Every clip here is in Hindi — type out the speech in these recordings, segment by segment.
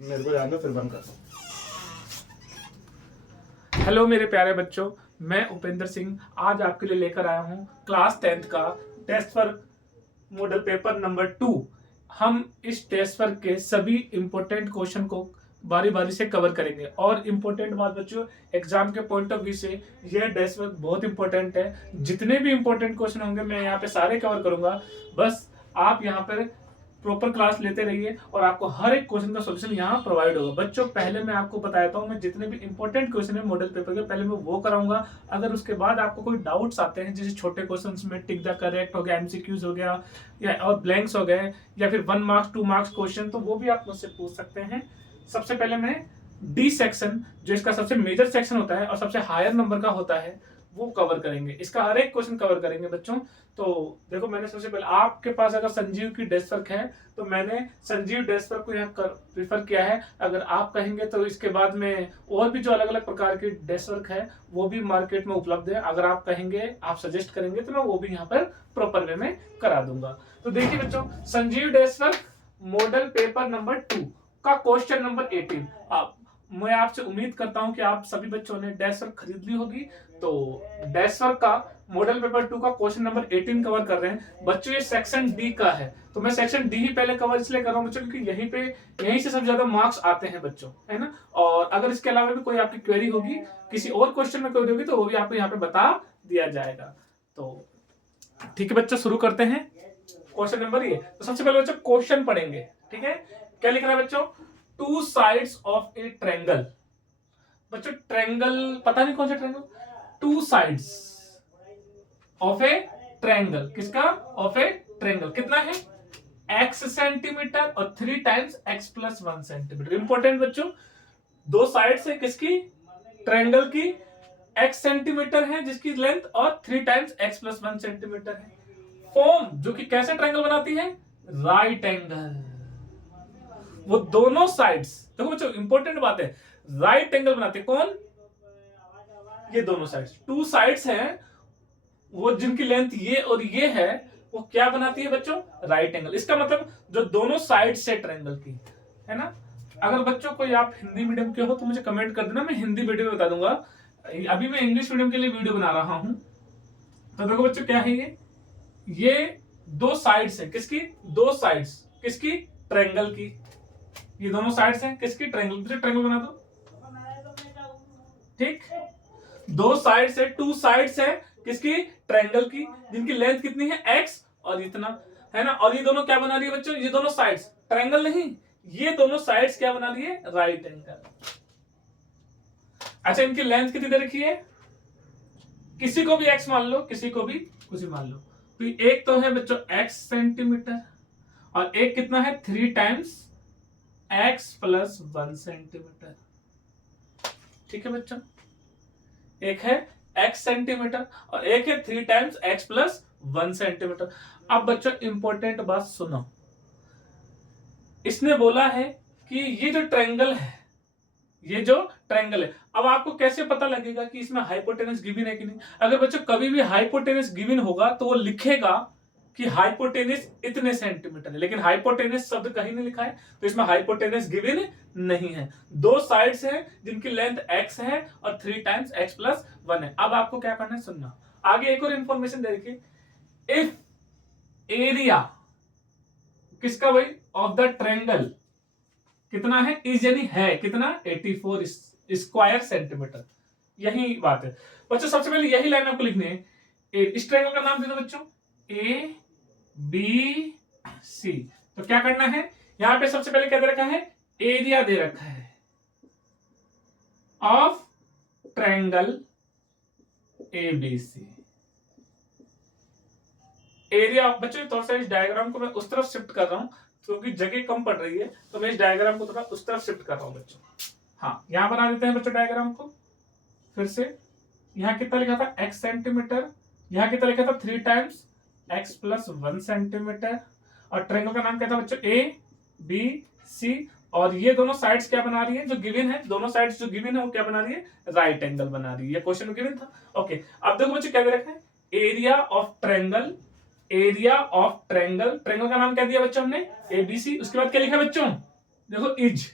मेरे को याद है, फिर बंद कर। हेलो मेरे प्यारे बच्चों, मैं उपेंद्र सिंह आज आपके लिए लेकर आया हूँ क्लास 10th का test work model paper number 2। हम इस टेस्ट वर्क के सभी इंपॉर्टेंट क्वेश्चन को बारी बारी से कवर करेंगे। और इम्पोर्टेंट बात बच्चों, एग्जाम के पॉइंट ऑफ व्यू से यह टेस्ट वर्क बहुत इंपॉर्टेंट है। जितने भी इंपॉर्टेंट क्वेश्चन होंगे मैं यहाँ पे सारे कवर करूंगा। बस आप यहाँ पर प्रॉपर क्लास लेते रहिए और आपको हर एक क्वेश्चन का सॉल्यूशन यहाँ प्रोवाइड होगा। बच्चों पहले मैं आपको बताता हूँ, मैं जितने भी इंपॉर्टेंट क्वेश्चन है मॉडल पेपर के पहले मैं वो कराऊंगा। अगर उसके बाद आपको कोई डाउट्स आते हैं, जैसे छोटे क्वेश्चंस में टिक द करेक्ट हो गया, एमसीक्यूज हो गया, या और ब्लैंक्स हो गए, या फिर 1 मार्क्स 2 मार्क्स क्वेश्चन, तो वो भी आप मुझसे पूछ सकते हैं। सबसे पहले मैं डी सेक्शन, जो इसका सबसे मेजर सेक्शन होता है और सबसे हायर नंबर का होता है, वो कवर करेंगे। इसका हर एक क्वेश्चन कवर करेंगे बच्चों। तो देखो, मैंने सबसे पहले आपके पास अगर संजीव की डेस्क वर्क है तो मैंने संजीव डेस्क वर्क को यहाँ प्रीफर किया है। अगर आप कहेंगे तो इसके बाद में और भी जो अलग अलग प्रकार की डेस्क वर्क है वो भी मार्केट में उपलब्ध है। अगर आप कहेंगे, आप सजेस्ट करेंगे तो मैं वो भी यहाँ पर प्रॉपर वे में करा दूंगा। तो देखिए बच्चों, Sanjeev desk work model paper number 2 का क्वेश्चन नंबर 18। आप, मैं आपसे उम्मीद करता हूं कि आप सभी बच्चों ने डेस्क वर्क खरीद ली होगी। तो डेस्क वर्क का मॉडल पेपर 2 का क्वेश्चन नंबर 18 कवर कर रहे हैं बच्चों। ये सेक्शन डी का है, तो मैं सेक्शन डी ही पहले कवर इसलिए कर रहा हूं बच्चों क्योंकि यहीं से सबसे ज्यादा मार्क्स आते हैं बच्चों, है ना। और अगर इसके अलावा भी कोई आपकी क्वेरी होगी, किसी और क्वेश्चन में क्वेरी होगी, तो वो भी आपको यहाँ पे बता दिया जाएगा। तो ठीक है बच्चों, शुरू करते हैं। क्वेश्चन नंबर ये, तो सबसे पहले बच्चों क्वेश्चन पढ़ेंगे। ठीक है, क्या लिख रहा है बच्चों? Two sides of a triangle. बच्चों ट्रायंगल पता नहीं कौन सा triangle, two sides of a triangle. किसका? Of a triangle. कितना है? x सेंटीमीटर और 3 times x plus 1 centimetre. Important बच्चों, दो साइड से किसकी? ट्रायंगल की। x सेंटीमीटर है जिसकी लेंथ, और 3 टाइम्स x प्लस 1 सेंटीमीटर है। फॉर्म, जो कि कैसे ट्रायंगल बनाती है? Right angle. वो दोनों साइड्स, देखो बच्चों इंपॉर्टेंट बात है, राइट एंगल बनाते कौन? ये दोनों साइड्स, टू साइड्स हैं वो, जिनकी लेंथ ये और ये है, वो क्या बनाती है बच्चों? Right angle. इसका मतलब जो दोनों साइड से ट्रायंगल की, है ना। अगर बच्चों कोई आप हिंदी मीडियम के हो तो मुझे कमेंट कर देना, मैं हिंदी वीडियो में बता दूंगा। अभी मैं इंग्लिश मीडियम के लिए वीडियो बना रहा हूं। तो देखो बच्चों, क्या है ये दो साइड्स है किसकी? दो साइड्स किसकी? ट्रायंगल की। ये दोनों साइड्स हैं किसकी? ट्रायंगल। मुझे ट्रायंगल बना दो। ठीक, दो साइड्स है, टू साइड्स है किसकी? ट्रायंगल की, जिनकी लेंथ कितनी है? x, और इतना, है ना। और ये दोनों क्या बना रही है बच्चों? ये दोनों साइड्स, ट्रायंगल नहीं, ये दोनों साइड्स क्या बना रही है? Right angle. अच्छा, इनकी लेंथ कितनी दे रखी है? किसी को भी x मान लो, किसी को भी कुछ मान लो। तो एक तो है बच्चों x सेंटीमीटर, और एक कितना है? 3 टाइम्स x प्लस 1 सेंटीमीटर। ठीक है बच्चों, एक है x सेंटीमीटर और एक है 3 टाइम्स x प्लस 1 सेंटीमीटर। अब बच्चों इंपॉर्टेंट बात सुनो, इसने बोला है कि ये जो ट्रायंगल है, ये जो ट्रायंगल है, अब आपको कैसे पता लगेगा कि इसमें हाइपोटेनस गिवन है कि नहीं? अगर बच्चों कभी भी हाइपोटेनस गिवन होगा तो वो लिखेगा कि हाइपोटेनस इतने सेंटीमीटर है, लेकिन हाइपोटेनस शब्द कहीं नहीं लिखा है, तो इसमें हाइपोटेनस गिवन नहीं है। दो साइड्स हैं जिनकी लेंथ x है और 3 टाइम्स x प्लस 1 है। अब आपको क्या करना है, सुनना। आगे एक और इंफॉर्मेशन दे रखी, इफ एरिया किसका भाई? ऑफ द ट्रायंगल कितना है? इज यानी है कितना? 84 स्क्वायर सेंटीमीटर। यही बात है बच्चों। सबसे पहले यही लाइन आपको लिखनी है। इस ट्रायंगल का नाम दे दो बच्चों, ए बी सी। तो क्या करना है, यहां पे सबसे पहले क्या दे रखा है? एरिया दे रखा है ऑफ ट्रायंगल एबीसी। एरिया बच्चों, थोड़ा सा इस डायग्राम को मैं उस तरफ शिफ्ट कर रहा हूं क्योंकि जगह कम पड़ रही है, तो मैं इस डायग्राम को थोड़ा उस तरफ शिफ्ट कर रहा हूं बच्चों। हाँ, यहां बना देते हैं बच्चों डायग्राम को फिर से। यहां कितना लिखा था? x centimeter. यहां कितना लिखा था? 3 टाइम्स x प्लस 1 सेंटीमीटर। और ट्रायंगल का नाम क्या था बच्चों? A B C. और ये दोनों साइड्स क्या बना रही है? जो गिवन है, दोनों साइड्स जो गिवन है वो क्या बना रही है? राइट एंगल बना रही है। ये क्वेश्चन में गिवन था। ओके, अब देखो बच्चों क्या दे रखा है? Area of triangle, area of triangle. Triangle का नाम क्या दिया बच्चों हमने? एबीसी। उसके बाद क्या लिखा बच्चों? देखो, इज।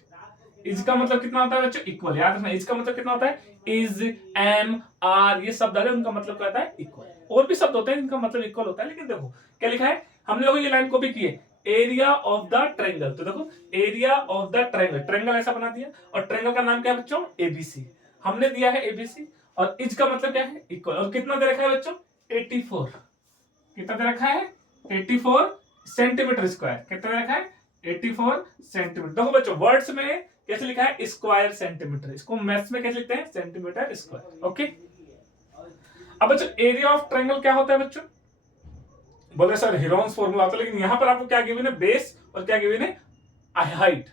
इज का मतलब कितना होता है बच्चों? इक्वल। याद रखना, इज का मतलब कितना होता है? इज, एम, आर, ये शब्द आ रहे उनका मतलब क्या होता है? इक्वल। और भी शब्द होते हैं जिनका मतलब इक्वल होता है, लेकिन देखो क्या लिखा है, हमने लोग ये लाइन कॉपी की है, एरिया ऑफ द ट्रायंगल। तो देखो area of the triangle, triangle ऐसा बना दिया, और ट्रायंगल का नाम क्या है बच्चों? एबीसी। हमने दिया है एबीसी, और इज का मतलब क्या है? इक्वल। और कितना दे रखा है बच्चों? 84। कितना दे रखा है? 84 सेंटीमीटर स्क्वायर। कितना दे रखा है? 84 सेंटीमीटर। देखो बच्चों वर्ड्स में कैसे लिखा है? Square centimetre. इसको मैथ्स में कैसे लिखते हैं? Centimetre square. ओके। अब बच्चों एरिया ऑफ ट्रायंगल क्या होता है बच्चों? बोले सर हीरोन्स फॉर्मूला होता है, लेकिन यहां पर आपको क्या गिवन है? बेस, और क्या गिवन है? हाइट।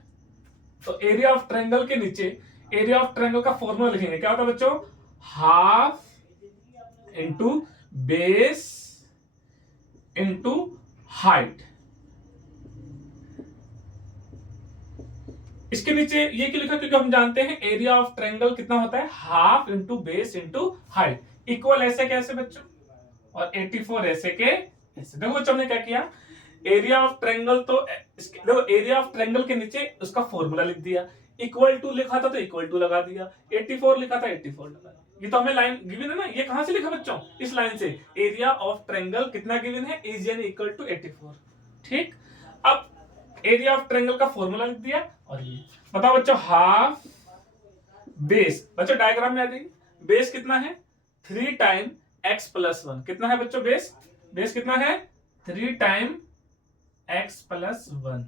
तो एरिया ऑफ ट्रायंगल के नीचे एरिया ऑफ ट्रायंगल का फॉर्मूला लिखेंगे। क्या होता है बच्चों? Half into base into height. इसके नीचे ये क्यों लिखा? क्योंकि हम जानते हैं एरिया ऑफ ट्रायंगल कितना होता है? Half into base into height. Equal ऐसे कैसे बच्चों? और 84 ऐसे के ऐसे। देखो बच्चों हमने क्या किया, एरिया ऑफ ट्रायंगल, तो देखो एरिया ऑफ ट्रायंगल के नीचे उसका फॉर्मूला लिख दिया, इक्वल टू लिखा था तो इक्वल टू लगा दिया, 84 लिखा था 84 लगा दिया। ये तो हमें लाइन गिवन है ना, ये कहां से लिखा बच्चों? इस लाइन से। एरिया ऑफ ट्रायंगल कितना गिवन है? इज यानी इक्वल टू 84। ठीक। अब एरिया ऑफ ट्रायंगल का फॉर्मूला लिख दिया, और ये बताओ बच्चों हाफ बेस। बच्चों डायग्राम में आ जाइए, बेस कितना है? 3 टाइम x प्लस 1। कितना है बच्चों बेस? बेस कितना है? 3 टाइम x प्लस 1।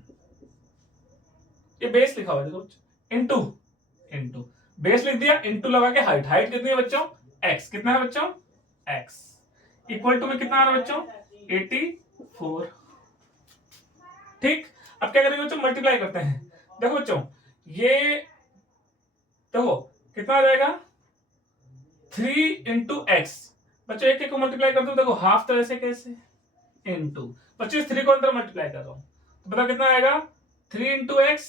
ये बेस लिखा हुआ है देखो, इंटू इंटू बेस लिख दिया, इंटू लगा के हाइट। हाइट कितनी है बच्चों? x। कितना है बच्चों? x। इक्वल टू में कितना आ रहा है बच्चों? 84। ठीक। अब क्या करेंगे बच्चों? मल्टीप्लाई करते हैं। देखो बच्चों ये देखो कितना आ जाएगा? 3 इंटू एक्स। बच्चों एक को मल्टीप्लाई कर दो, देखो हाफ तो ऐसे कैसे? इंटू बच्चों इस 3 को अंदर मल्टीप्लाई कर रहा हूं, तो बताओ कितना आएगा? 3 इंटू एक्स,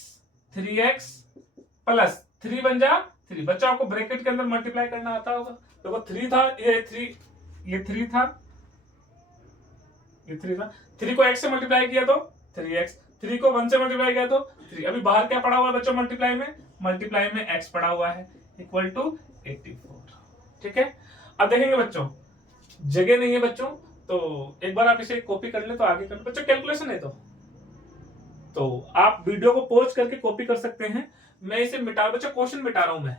3x प्लस 3 बन जा 3। बच्चों आपको ब्रैकेट के अंदर मल्टीप्लाई करना आता होगा। देखो 3 था, ये 3 था, ये 3 था। 3 को x से मल्टीप्लाई किया तो 3x, 3 को 1 से मल्टीप्लाई किया तो 3। अभी बाहर क्या पड़ा हुआ है बच्चों? मल्टीप्लाई में, मल्टीप्लाई में x पड़ा हुआ है, इक्वल टू 84। ठीक है। अब देखेंगे बच्चों जगह नहीं है बच्चों, तो एक बार आप इसे कॉपी कर ले तो आगे कर ले। बच्चों कैलकुलेशन है तो आप वीडियो को पॉज करके कॉपी कर सकते हैं। मैं इसे मिटा, बच्चों क्वेश्चन मिटा रहा हूं मैं।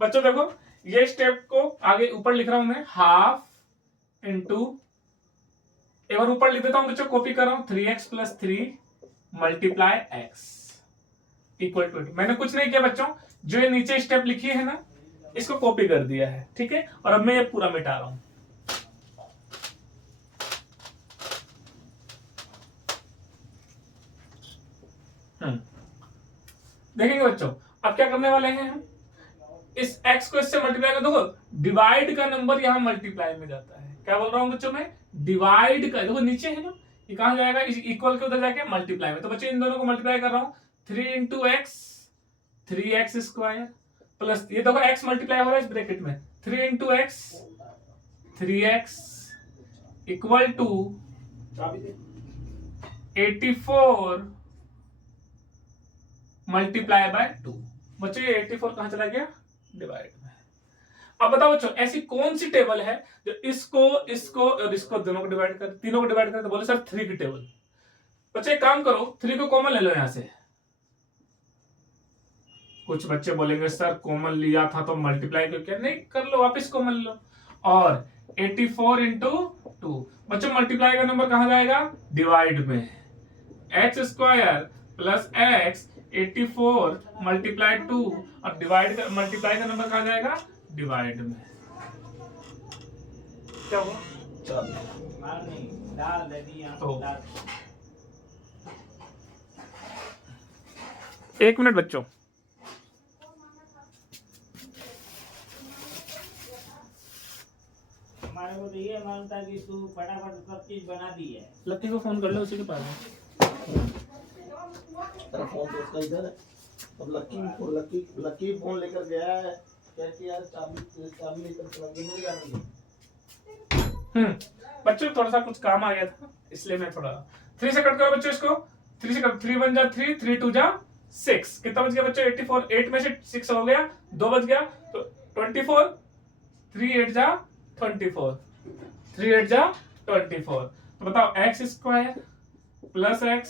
बच्चों देखो ये स्टेप को आगे ऊपर लिख रहा हूं मैं, हाफ इंटू, एक बार ऊपर लिख देता हूं बच्चों, कॉपी कर रहा हूं, 3x plus 3 multiply x equal to. मैंने कुछ नहीं किया बच्चों, जो ये नीचे स्टेप लिखी है ना इसको कॉपी कर दिया है। ठीक है। और अब मैं ये पूरा मिटा रहा हूं। देखेंगे बच्चों अब क्या करने वाले हैं हम, इस x को इससे मल्टीप्लाई कर। देखो डिवाइड का नंबर यहां मल्टीप्लाई में जाता है। क्या बोल रहा हूं बच्चों मैं? डिवाइड का, देखो नीचे है ना, ये कहां जाएगा? इक्वल के उधर जाके मल्टीप्लाई में। तो बच्चों इन दोनों को मल्टीप्लाई कर रहा हूं, 3 into X, 3x square plus, ये देखो x मल्टीप्लाई हो रहा है इस ब्रैकेट में, 3 into X, 3x equal to 84 multiply by 2। बच्चों ये 84 कहां चला गया? डिवाइड में। अब बताओ बच्चों ऐसी कौन सी टेबल है जो इसको इसको और इसको दोनों को डिवाइड कर, तीनों को डिवाइड कर? तो बोले सर 3 की टेबल। बच्चे एक काम करो, 3 को कॉमन ले लो यहां से। कुछ बच्चे बोलेंगे सर कॉमन लिया था तो मल्टीप्लाई क्यों किया? नहीं, कर लो वापस कॉमन लो, और 84 इंटू 2। बच्चों मल्टीप्लाई का नंबर कहां जाएगा? डिवाइड में। X square plus x 84 multiply 2, और डिवाइड का मल्टीप्लाई का नंबर कहां जाएगा? डिवाइड में। क्या हुआ? तो 1 मिनट बच्चों, हमारे को तो ये मानता कि तू फटाफट सब चीज बना दी है। लक्की को फोन कर लो, उसी के पास है। तेरा फोन तो उसका इधर है। अब लक्की फोन लेकर गया है, बच्चों थोड़ा सा कुछ काम आ गया था इसलिए मैं थोड़ा 3 से कट करो बच्चों इसको। 3 से कट, 3 1 जा 3, 3 2 जा 6, कितना बच गया बच्चों 84, 8 में से 6 हो गया, 2 बच गया तो 24, 3 8 जा 24, 3 8 जा 24। तो बताओ x square plus x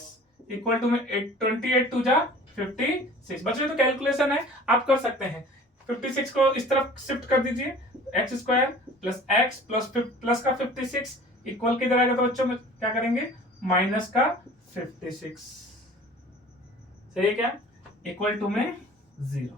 equal to में 28 2 जा 56। बच्चों तो कैलकुलेशन है, आप कर सकते हैं। 56 को इस तरफ शिफ्ट कर दीजिए, x square plus x plus का 56 इक्वल किधर आएगा, तो बच्चों में क्या करेंगे माइनस का 56। सही है क्या, इक्वल टू में 0,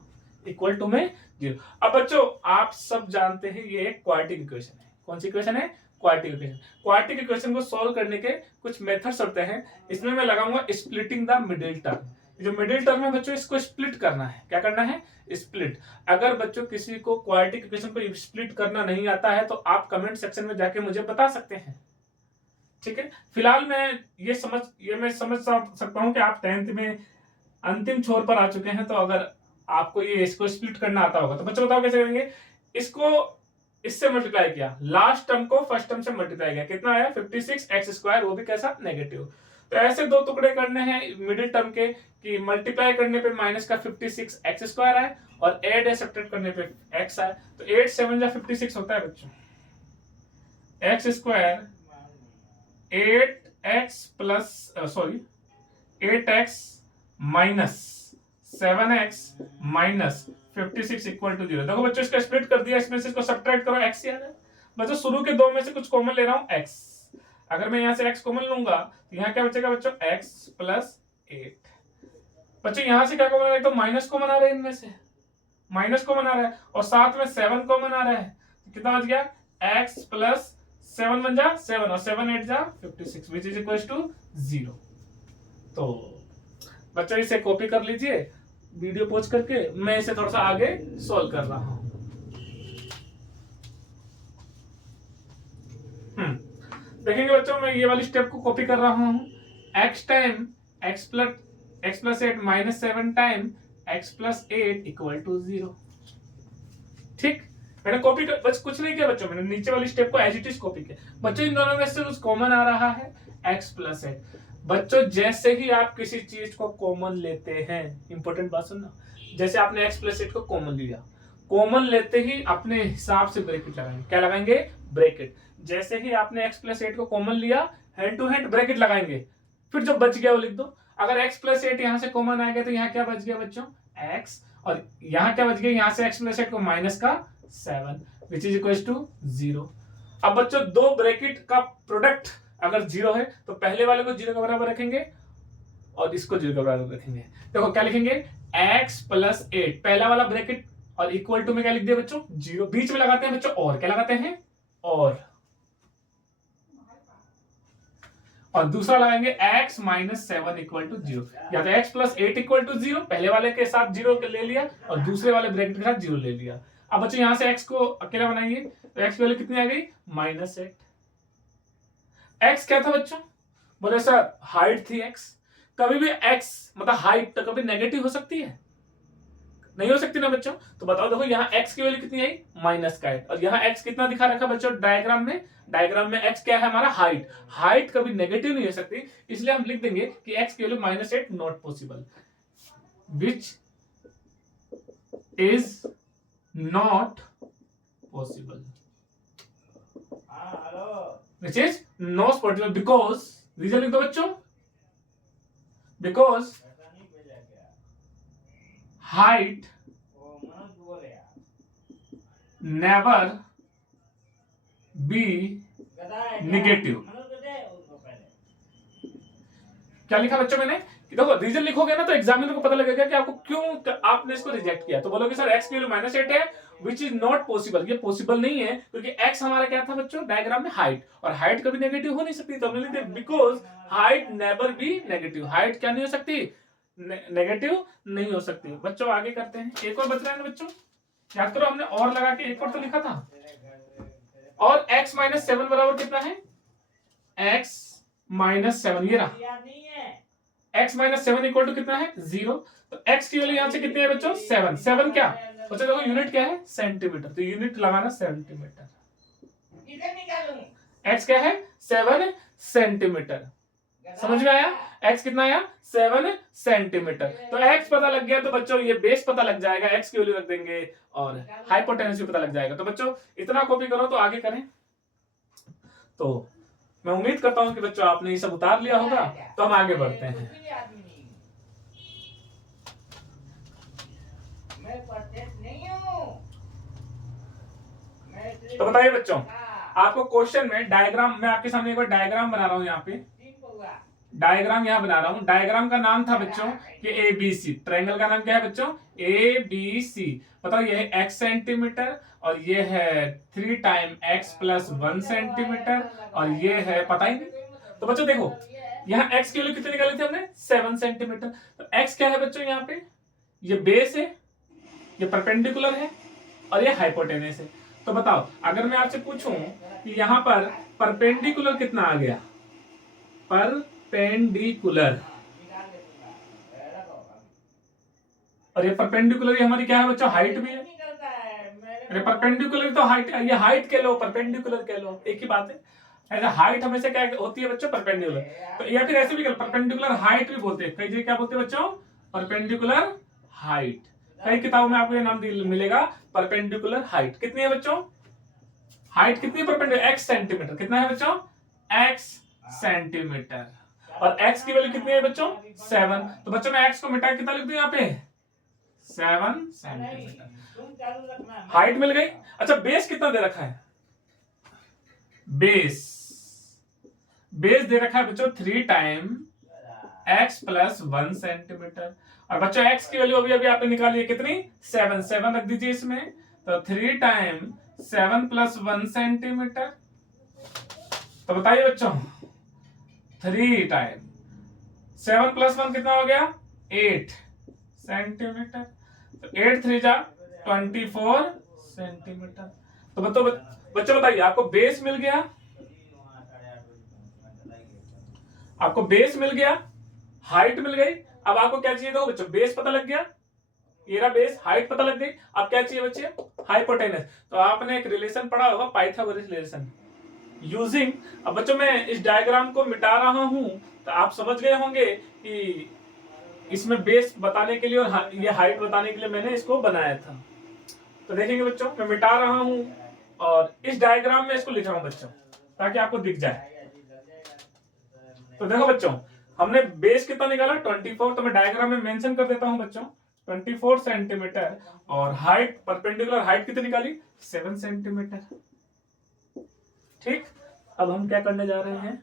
इक्वल टू में 0। अब बच्चों आप सब जानते हैं ये एक क्वाड्रेटिक इक्वेशन है। कौन सी इक्वेशन है, क्वाड्रेटिक इक्वेशन। क्वाड्रेटिक इक्वेशन को सॉल्व करने के कुछ मेथड्स होते हैं। इसमें मैं लगाऊंगा स्प्लिटिंग द मिडिल टर्म। जो मिडिल टर्म है बच्चों इसको स्प्लिट करना है। क्या करना है, स्प्लिट। अगर बच्चों किसी को क्वाड्रेटिक इक्वेशन को स्प्लिट करना नहीं आता है तो आप कमेंट सेक्शन में जाके मुझे बता सकते हैं, ठीक है। फिलहाल मैं मैं समझ सकता हूं कि आप 10th में अंतिम छोर पर आ चुके हैं, तो अगर आपको ये इसको स्प्लिट करना आता होगा तो बच्चों बताओ कैसे करेंगे। इसको इससे मल्टीप्लाई किया, लास्ट टर्म को फर्स्ट टर्म से मल्टीप्लाई किया, कितना आया 56 एक्स स्क्वायर, वो भी कैसा नेगेटिव। तो ऐसे दो टुकड़े करने हैं मिडिल टर्म के कि मल्टीप्लाई करने पे माइनस का 56 एक्स स्क्वायर आए और ऐड या सब्ट्रैक्ट करने पे एक्स आए। तो 8 7 जा 56 होता है बच्चों, X square 8x plus 8x minus 7x minus 56 equal to 0। देखो बच्चों इसका स्प्लिट कर दिया, इसमें से इसको सब्ट्रैक्ट करो, x याद है बच्चों। शुरू के दो में से कुछ कॉमन ले रहा हूं x, अगर मैं यहां से x कॉमन लूंगा तो यहां क्या बचेगा बच्चों x प्लस 8। बच्चों यहां से क्या कॉमन आ रहा है, तो माइनस कॉमन आ रहा है, इनमें से माइनस कॉमन आ रहा है और साथ में 7 कॉमन आ रहा है, तो कितना बच गया x प्लस 7 1 जा 7 और 7 8 जा 56 विच इज इक्वल टू 0। तो बच्चों इसे कॉपी कर लीजिए वीडियो पॉज करके, मैं इसे थोड़ा सा आगे सॉल्व कर रहा हूं। देखेंगे बच्चों मैं ये वाली स्टेप को कॉपी कर रहा हूं। x time x plus 8 minus 7 time x plus 8 equal to 0। ठीक, मैंने कॉपी कर, बस कुछ नहीं किया बच्चों, मैंने नीचे वाली स्टेप को एज इट इज कॉपी किया। बच्चों इन दोनों में से कुछ कॉमन आ रहा है x प्लस 8। बच्चों जैसे ही आप किसी चीज को कॉमन लेते हैं, इंपॉर्टेंट बात सुनना, जैसे आपने x प्लस 8 को कॉमन लिया, कॉमन लेते ही अपने हिसाब से ब्रैकेट लगाएंगे। क्या लगाएंगे, ब्रैकेट। जैसे ही आपने x प्लस 8 को कॉमन लिया, हैंड टू हैंड ब्रैकेट लगाएंगे, फिर जो बच गया वो लिख दो। अगर x प्लस 8 यहां से कॉमन आ गया तो यहाँ क्या बच गया बच्चों x, और यहाँ क्या बच गया, यहाँ से x प्लस 8 को माइनस का 7 विच इज इक्वल टू 0। अब बच्चों दो ब्रैकेट का प्रोडक्ट अगर 0 है तो पहले वाले को 0 के बराबर रखेंगे और इसको 0 के बराबर रखेंगे। देखो क्या लिखेंगे, x प्लस 8 पहला वाला ब्रैकेट और इक्वल टू में क्या लिख दिया बच्चों 0, बीच में लगाते हैं बच्चों और, क्या लगाते हैं और दूसरा लगाएंगे x माइनस 7 इक्वल टू 0, या तो x प्लस 8 इक्वल टू 0, पहले वाले के साथ 0 ले लिया और दूसरे वाले ब्रैकेट के साथ 0 ले लिया। अब बच्चों यहां से x को अकेला बनाएंगे तो x की वैल्यू कितनी आ गई माइनस 8। x क्या था बच्चों, बोले सर हाइट थी x। कभी भी x मतलब हाइट तो कभी नेगेटिव हो सकती है, नहीं हो सकती ना बच्चों। तो बताओ देखो यहाँ x की वैल्यू कितनी आई माइनस का 8 और यहाँ x कितना दिखा रखा बच्चों डायग्राम में, डायग्राम में x क्या है हमारा हाइट। हाइट कभी नेगेटिव नहीं हो सकती, इसलिए हम लिख देंगे कि x की value minus 8 not possible, which is not possible, which is not possible because, reason लिख दो बच्चों, because height never be negative। क्या लिखा बच्चों मैंने कि देखो रीजन लिखोगे ना तो एग्जामिनर को पता लगेगा कि आपको क्यों आपने इसको रिजेक्ट किया। तो बोलोगे सर x की वैल्यू माइनस 8 है विच इज नॉट पॉसिबल, ये पॉसिबल नहीं है क्योंकि x हमारा क्या था बच्चों डायग्राम में हाइट, और हाइट कभी नेगेटिव हो नहीं सकती। तो हमने लिखा because height never be negative, height क्या नहीं हो सकती नेगेटिव नहीं हो सकती। बच्चों आगे करते हैं, एक और बच रहा है ना बच्चों, याद करो हमने और लगा के एक और तो लिखा था, और x माइनस 7 बराबर कितना है x माइनस 7, ये रहा x माइनस 7 इक्वल टू कितना है 0। तो x की वैल्यू यहाँ से कितनी है बच्चों 7। 7 क्या बच्चों देखो यूनिट क्या है सेंटीमीटर, तो यूनिट लगाना सेंटीमीटर। x क्या है 7 सेंटीमीटर। समझ में आया x कितना आया 7 सेंटीमीटर। तो x पता लग गया तो बच्चों ये बेस पता लग जाएगा, x की वैल्यू रख देंगे और हाइपोटेनस भी पता लग जाएगा। तो बच्चों इतना कॉपी करो तो आगे करें। तो मैं उम्मीद करता हूं कि बच्चों आपने ये सब उतार लिया होगा, तो हम आगे बढ़ते हैं। तो बताइए बच्चों आपको क्वेश्चन में डायग्राम, मैं आपके सामने एक बार डायग्राम बना रहा हूं, यहाँ पे डायग्राम यहाँ बना रहा हूं। डायग्राम का नाम था बच्चों कि ABC। ट्रायंगल का नाम क्या है बच्चों ABC। बताओ ये है x सेंटीमीटर और ये है 3 टाइम x प्लस 1 सेंटीमीटर और ये है पता ही नहीं। तो बच्चों देखो यहाँ x की वैल्यू कितनी निकाली थी हमने 7 सेंटीमीटर। तो x क्या है बच्चों यहाँ पे ये बेस है, ये परपेंडिकुलर है और ये हाइपोटेनस है। तो बताओ अगर मैं आपसे पूछूं कि यहाँ पर परपेंडिकुलर कितना आ गया, परपेंडिकुलर, और ये परपेंडिकुलर ये हमारी क्या है बच्चों हाइट भी है। अरे परपेंडिकुलर तो हाइट, ये हाइट कह लो परपेंडिकुलर कह लो एक ही बात है। ऐसा हाइट हमेशा क्या होती है बच्चों परपेंडिकुलर, तो या फिर ऐसे भी कर परपेंडिकुलर हाइट भी बोलते हैं, कई जगह क्या बोलते हैं बच्चों परपेंडिकुलर हाइट। कई किताबों में आपको ये नाम मिलेगा परपेंडिकुलर हाइट। कितनी है बच्चों हाइट कितनी है परपेंडिकुलर x सेंटीमीटर। कितना है बच्चों x सेंटीमीटर और x की वैल्यू कितनी है बच्चों 7। तो बच्चों मैं x को मिटा कितना लिख दूं यहाँ पे 7 सेंटीमीटर। हाइट मिल गई। अच्छा बेस कितना दे रखा है, बेस दे रखा है बच्चों 3 टाइम x प्लस 1 सेंटीमीटर और बच्चों x की वैल्यू अभी अभी आपने निकाली है कितनी 7 रख दीजिए इसमें। तो 3 टाइम 7 प्लस 1 सेंटीमीटर। तो बताइए बच्चों 3 टाइम 7 प्लस 1 कितना हो गया 8 सेंटीमीटर। तो 8 3 जा 24 सेंटीमीटर। तो बच्चों बताइए आपको बेस मिल गया, आपको बेस मिल गया, हाइट मिल गई। अब आपको क्या चाहिए, दो बच्चों बेस पता लग गया, ये रहा बेस, हाइट पता लग गई। अब क्या चाहिए बच्चे हाइपोटेनस। तो आपने एक रिलेशन पढ़ा होगा पाइथागोरस रिलेशन यूजिंग। अब बच्चों मैं इस डायग्राम को मिटा रहा हूं तो आप समझ गए होंगे कि इसमें बेस बताने के लिए और ये हाइट बताने के लिए मैंने इसको बनाया था। तो देखेंगे बच्चों मैं मिटा रहा हूं और इस डायग्राम में इसको लिख रहा हूं बच्चों ताकि आपको दिख जाए। तो देखो बच्चों हमने बेस कितना निकाला 24। तो मैं डायग्राम में मेंशन कर देता हूं बच्चों 24 सेंटीमीटर और हाइट परपेंडिकुलर हाइट कितनी निकाली 7 सेंटीमीटर। ठीक, अब हम क्या करने जा रहे हैं,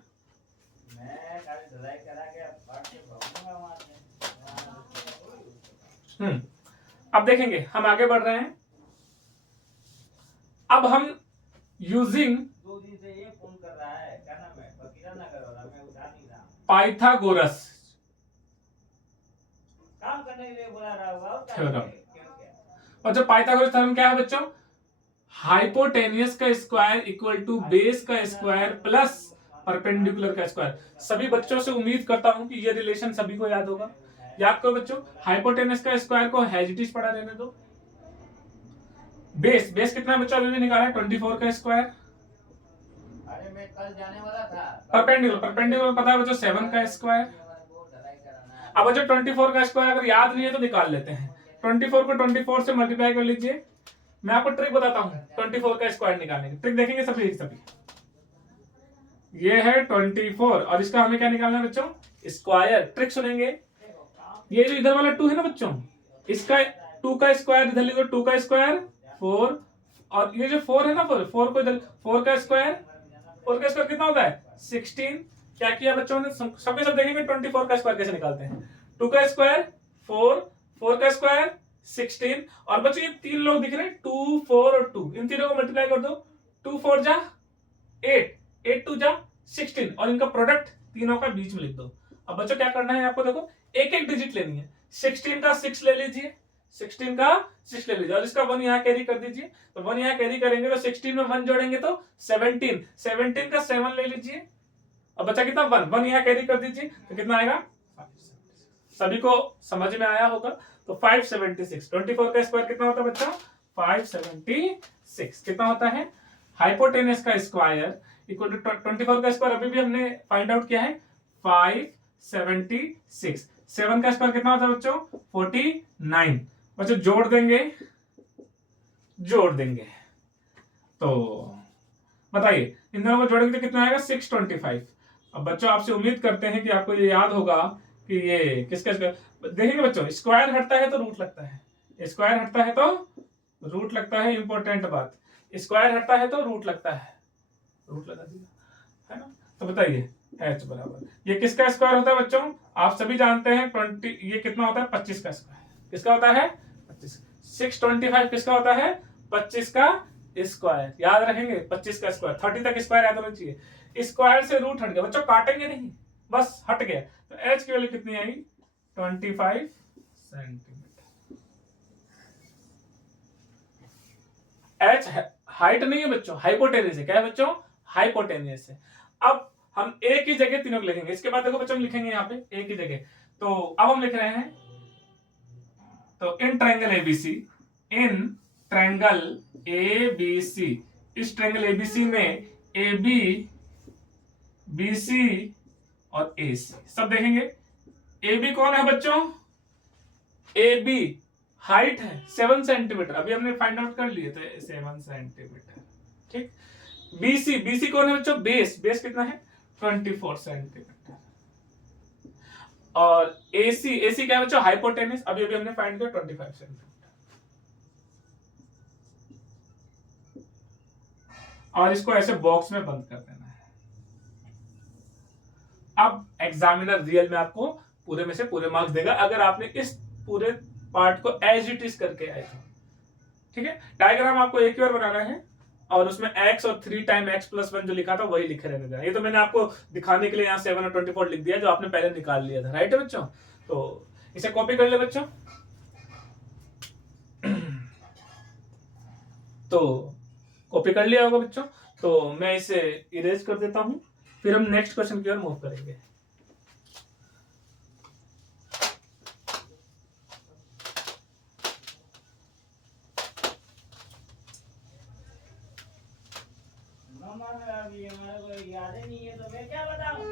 अब देखेंगे हम आगे बढ़ रहे हैं। अब हम यूजिंग पाइथागोरस काम करने के लिए बुला रहा होगा थ्योरम। और जो पाइथागोरस थ्योरम क्या है बच्चों हाइपोटेनियस का स्क्वायर इक्वल टू बेस का स्क्वायर प्लस परपेंडिकुलर का स्क्वायर। सभी बच्चों से उम्मीद करता हूं कि ये रिलेशन सभी को याद होगा। याद करो बच्चों हाइपोटेनस का स्क्वायर को हैजिटिस पढ़ा रहने दो। बेस कितना है बच्चों अभी निकाला 24 का स्क्वायर। अरे मैं कल जाने वाला था। परपेंडिकुलर पता है बच्चों 7 का स्क्वायर। अब बच्चों 24 का स्क्वायर अगर याद नहीं है तो निकाल लेते हैं। 24 को 24 से मल्टीप्लाई कर लीजिए। मैं आपको ट्रिक बताता हूं 24 का स्क्वायर निकालने की ट्रिक देखेंगे सभी। ये है 24 और इसका हमें क्या निकालना है बच्चों स्क्वायर। ट्रिक सुनेंगे, ये जो इधर वाला 2 है ना बच्चों इसका 2 का स्क्वायर इधर लिखो 2 का स्क्वायर 4 और ये जो 4 है ना 4 को इधर 4 का स्क्वायर कितना होता है 16। क्या किया बच्चों ने सबके सब देखेंगे 24 का स्क्वायर कैसे निकालते हैं। 2 का स्क्वायर 4 का स्क्वायर 16 और बच्चों ये 3 लोग दिख रहे हैं 2 4 और 2 इन तीनों को मल्टीप्लाई कर दो 2 4 जा 8 8 2 जा 16 और इनका प्रोडक्ट तीनों का बीच में लिख दो। अब बच्चों क्या करना है आपको देखो एक एक डिजिट लेनी है। 16 का 6 ले लीजिए, 16 का 6 ले लीजिए और इसका 1 यहाँ कैरी कर दीजिए। तो 1 यहाँ कैरी करेंगे तो 16 में 1 जोड़ेंगे तो 17 का 7 ले लीजिए और बचा कितना 1 यहाँ कैरी कर दीजिए तो कितना आएगा सभी को समझ में आया होगा। तो 576, 24 का स्क्वायर कितना होता है बच्चा? 576 कितना होता है? हाइपोटेनस का स्क्वायर इक्वल टू 24 का स्क्वायर अभी भी हमने फाइंड आउट किया है 576। 7 का स्क्वायर कितना होता है बच्चों? 49। बच्चों जोड़ देंगे तो बताइए इन दोनों को जोड़ेंगे तो कितना आएगा? 625। अब बच्चों आपसे उम्मीद करते हैं कि आपको ये याद होगा कि ये किसका स्क्वायर। देखेंगे बच्चों, स्क्वायर हटता है तो रूट लगता है, स्क्वायर हटता है तो रूट लगता है। इंपॉर्टेंट बात, स्क्वायर हटता है तो रूट लगता है, रूट लगा दिया है ना। तो बताइए h बराबर ये किसका स्क्वायर होता है बच्चों? आप सभी जानते हैं 20, ये कितना होता है? 25 का स्क्वायर। किसका होता है? 25। 625 किसका होता है? 25 का स्क्वायर। याद रखेंगे 25 का स्क्वायर, 30 तक स्क्वायर याद होना चाहिए। स्क्वायर से रूट हट गया बच्चों, काटेंगे नहीं, बस हट गया। तो h की वैल्यू कितनी आई? 25 सेंटीमीटर। h हाइट नहीं है बच्चों, हाइपोटेनस है। क्या है बच्चों? हाइपोटेनस है। अब हम एक ही जगह तीनों को लिखेंगे। इसके बाद देखो बच्चों लिखेंगे यहाँ पे एक ही जगह। तो अब हम लिख रहे हैं, तो in triangle ABC, in triangle ABC, इस ट्रायंगल एबीसी में AB, BC और AC सब देखेंगे। AB कौन है बच्चों? AB हाइट है 7 सेंटीमीटर, अभी हमने फाइंड आउट कर लिए थे 7 सेंटीमीटर, ठीक। BC कौन है बच्चों? बेस कितना है? 24 सेंटीमीटर। और AC क्या है बच्चों? हाइपोटेनस, अभी हमने फाइंड किया 25 सेंटीमीटर। और इसको ऐसे बॉक्स में बंद कर देना है। अब एग्जामिनर रियल में आपको पूरे में से पूरे मार्क्स देगा अगर आपने इस पूरे पार्ट को एज इट इज करके आए तो, ठीक है। डायग्राम आपको एक ही बार बनाना है और उसमें x और 3 टाइम x+1 जो लिखा था वही लिखे रहने देना। ये तो मैंने आपको दिखाने के लिए यहाँ 7 और 24 लिख दिया जो आपने पहले निकाल लिया था, राइट है बच्चों। तो इसे कॉपी कर ले बच्चों। तो कॉपी कर लिया होगा बच्चों, तो मैं इसे इरेज कर देता हूं, फिर हम नेक्स्ट क्वेश्चन की ओर मूव करेंगे। याद ही नहीं है तो मैं क्या बताऊं।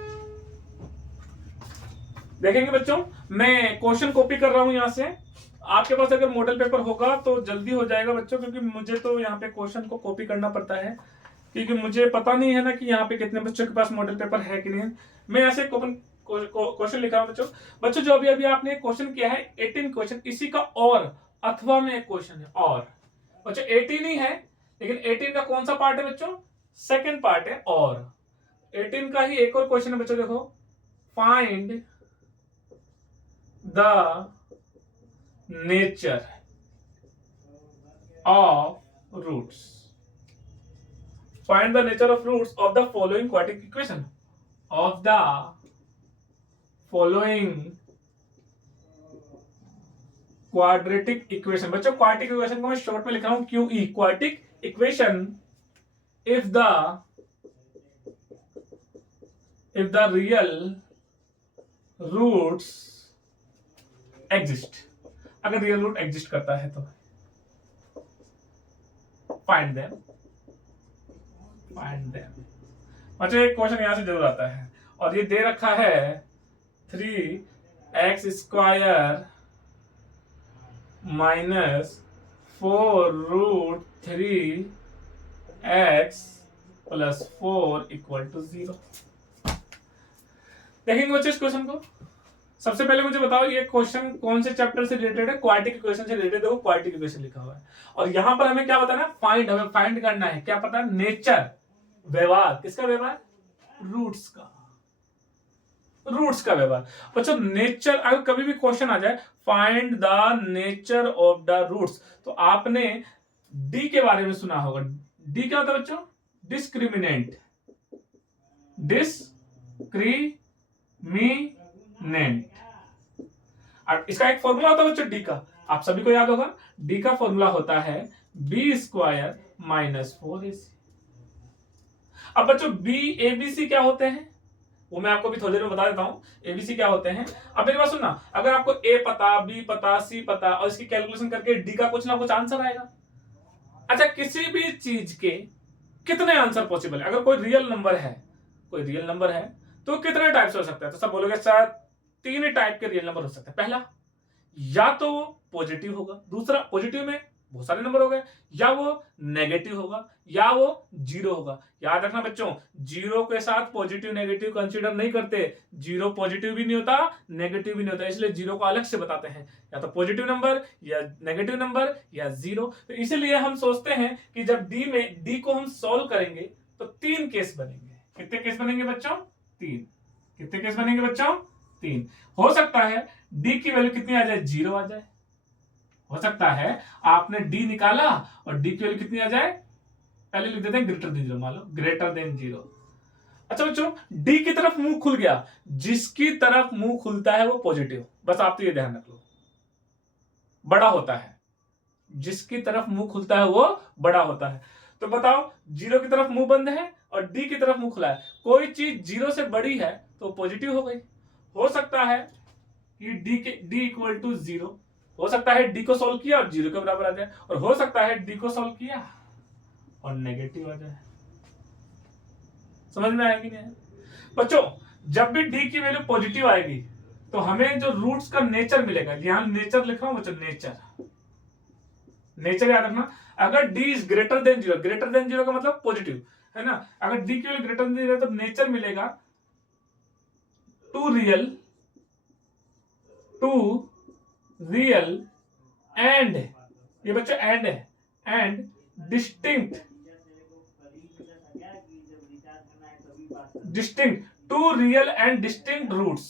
देखेंगे बच्चों, मैं क्वेश्चन कॉपी कर रहा हूं यहाँ से। आपके पास अगर मॉडल पेपर होगा तो जल्दी हो जाएगा बच्चों, क्योंकि मुझे तो यहाँ पे क्वेश्चन को कॉपी करना पड़ता है, क्योंकि मुझे पता नहीं है ना कि यहाँ पे कितने बच्चों के पास मॉडल पेपर है कि नहीं। मैं ऐसे क्वेश्चन लिखा हूँ बच्चों जो अभी आपने क्वेश्चन किया है 18 क्वेश्चन, इसी का और अथवा में एक क्वेश्चन है। और बच्चों 18 ही है, लेकिन 18 का कौन सा पार्ट है बच्चों? सेकेंड पार्ट है। और 18 का ही एक और क्वेश्चन है बच्चों, देखो, find the nature of roots, find the nature of roots of the following quadratic equation, of the following quadratic equation। बच्चों क्वाड्रेटिक इक्वेशन को मैं शॉर्ट में लिख रहा हूं QE, quadratic equation if the real roots exist, अगर रियल रूट एग्जिस्ट करता है तो फाइंड देम। अच्छा एक क्वेश्चन यहां से जरूर आता है, और ये दे रखा है 3x square minus 4√3x+4 equal to 0। देखेंगे बच्चों इस क्वेश्चन को। सबसे पहले मुझे बताओ ये क्वेश्चन कौन से चैप्टर से रिलेटेड है? क्वाड्रेटिक इक्वेशन से रिलेटेड। देखो क्वाड्रेटिक इक्वेशन लिखा हुआ है और यहां पर हमें क्या बताना है? हमें फाइंड करना है, क्या पता? नेचर, व्यवहार। किसका व्यवहार? रूट्स का व्यवहार। बच्चों नेचर, अगर कभी भी क्वेश्चन आ जाए find the nature of the roots, तो आपने डी के बारे में सुना होगा। डी क्या होता है बच्चों? डिस्क्रिमिनेंट, और इसका एक फॉर्मूला होता है बच्चों डी का, आप सभी को याद होगा। डी का फॉर्मूला होता है b स्क्वायर माइनस 4ac। अब बच्चों बी ABC क्या होते हैं? वो मैं आपको भी थोड़ी देर में बता देता हूँ एबीसी क्या होते हैं। अब मेरी बात सुनना, अगर आपको ए पता, बी पता, सी पता और इसकी कैलकुलेशन करके डी का कुछ ना कुछ आंसर आएगा। अच्छा, किसी भी चीज के कितने आंसर पॉसिबल है? अगर कोई रियल नंबर है, कोई रियल नंबर है तो कितने टाइप से हो सकता है? तो सब बोलोगे सर 3 टाइप के रियल नंबर हो सकते हैं। पहला, या तो वो पॉजिटिव होगा, दूसरा पॉजिटिव में बहुत सारे नंबर हो गए, या वो नेगेटिव होगा, या वो जीरो होगा। याद रखना बच्चों, जीरो के साथ पॉजिटिव नेगेटिव कंसीडर नहीं करते। जीरो पॉजिटिव भी नहीं होता, नेगेटिव भी नहीं होता, इसलिए जीरो को अलग से बताते हैं, या तो पॉजिटिव नंबर या नेगेटिव नंबर या जीरो। तो इसीलिए हम सोचते हैं कि जब डी को हम सॉल्व करेंगे तो 3 केस बनेंगे। कितने केस बनेंगे बच्चों? 3। कितने केस बनेंगे बच्चों? 3। हो सकता है डी की वैल्यू कितनी आ जाए? 0 आ जाए। हो सकता है आपने डी निकाला और डी की वैल्यू कितनी आ जाए? पहले लिख देते हैं ग्रेटर देन 0, मान लो ग्रेटर देन 0। अच्छा बच्चों, डी की तरफ मुंह खुल गया, जिसकी तरफ मुंह खुलता है वो पॉजिटिव, बस आप तो ये ध्यान रख लो, बड़ा होता है। जिसकी तरफ मुंह खुलता है वो बड़ा होता है। तो बताओ, 0 की तरफ मुंह बंद है और डी की तरफ मुंह खुला है, कोई चीज 0 से बड़ी है तो पॉजिटिव हो गई। हो सकता है कि डी इक्वल टू 0, हो सकता है डी को सॉल्व किया और 0 के बराबर आ जाए, और हो सकता है डी को सॉल्व किया और नेगेटिव आ जाए। समझ में आएगी नहीं? बच्चों, जब भी डी की वैल्यू पॉजिटिव आएगी तो हमें जो रूट्स का नेचर मिलेगा, यहां नेचर लिख रहा हूं बच्चों, नेचर याद रखना। अगर D is greater than 0, greater than 0 का मतलब पॉजिटिव है ना। अगर डी की वैल्यू ग्रेटर देन 0 तो नेचर मिलेगा टू रियल एंड, ये बच्चों एंड है, and distinct two real and distinct roots.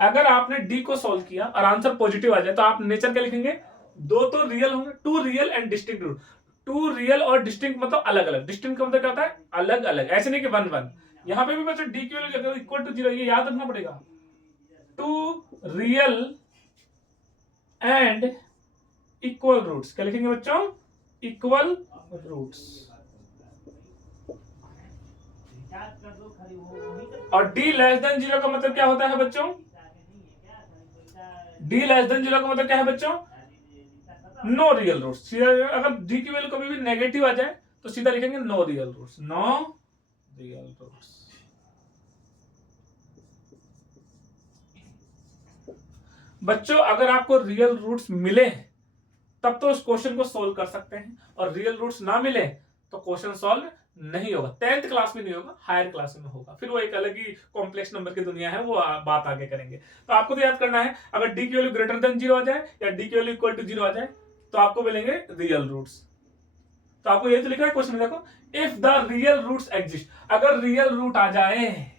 अगर आपने डी को सॉल्व किया और आंसर पॉजिटिव आ जाए तो आप नेचर क्या लिखेंगे? 2 तो रियल होंगे, two real and distinct root. Two real और डिस्टिंक्ट मतलब अलग अलग, डिस्टिंक्ट का मतलब क्या होता है? अलग अलग, ऐसे नहीं कि 1 1। यहां पे भी बच्चों डी की वैल्यू अगर इक्वल टू 0, ये याद रखना पड़ेगा, two real and equal roots. क्या लिखेंगे बच्चों? Equal roots. और डी लेस देन 0 का मतलब क्या होता है बच्चों? डी लेस देन 0 का मतलब क्या है बच्चों? No real roots. अगर डी की वैल्यू कभी भी नेगेटिव आ जाए तो सीधा लिखेंगे no real roots, no real roots. बच्चों, अगर आपको रियल रूट्स मिले तब तो उस क्वेश्चन को सोल्व कर सकते हैं, और रियल रूट्स ना मिले तो क्वेश्चन सॉल्व नहीं होगा। 10th क्लास में नहीं होगा, हायर क्लास में होगा, फिर वो एक अलग ही कॉम्प्लेक्स नंबर की दुनिया है, वो बात आगे करेंगे। तो आपको तो याद करना है, अगर डी की वैल्यू ग्रेटर देन 0 आ जाए या डी की वैल्यू इक्वल टू 0 आ जाए तो आपको मिलेंगे रियल रूट्स। तो आपको ये तो लिखा है क्वेश्चन में, देखो, if the real roots exist, अगर रियल रूट आ जाए,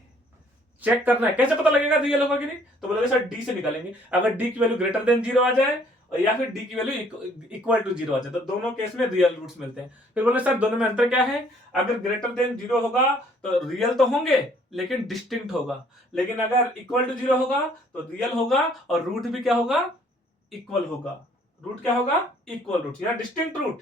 चेक करना है कैसे पता लगेगा रियल होगा कि नहीं, तो बोलोगे सर डी से निकालेंगे। अगर डी की वैल्यू ग्रेटर देन 0 आ जाए और या फिर डी की वैल्यू इक्वल टू 0 आ जाए, तो दोनों केस में रियल रूट्स मिलते हैं। फिर बोले सर दोनों में अंतर क्या है? अगर ग्रेटर देन 0 होगा तो रियल तो होंगे लेकिन डिस्टिंक्ट होगा, लेकिन अगर इक्वल टू 0 होगा तो रियल होगा और रूट भी क्या होगा? इक्वल होगा। रूट क्या होगा? Equal root. यहाँ डिस्टिंक्ट रूट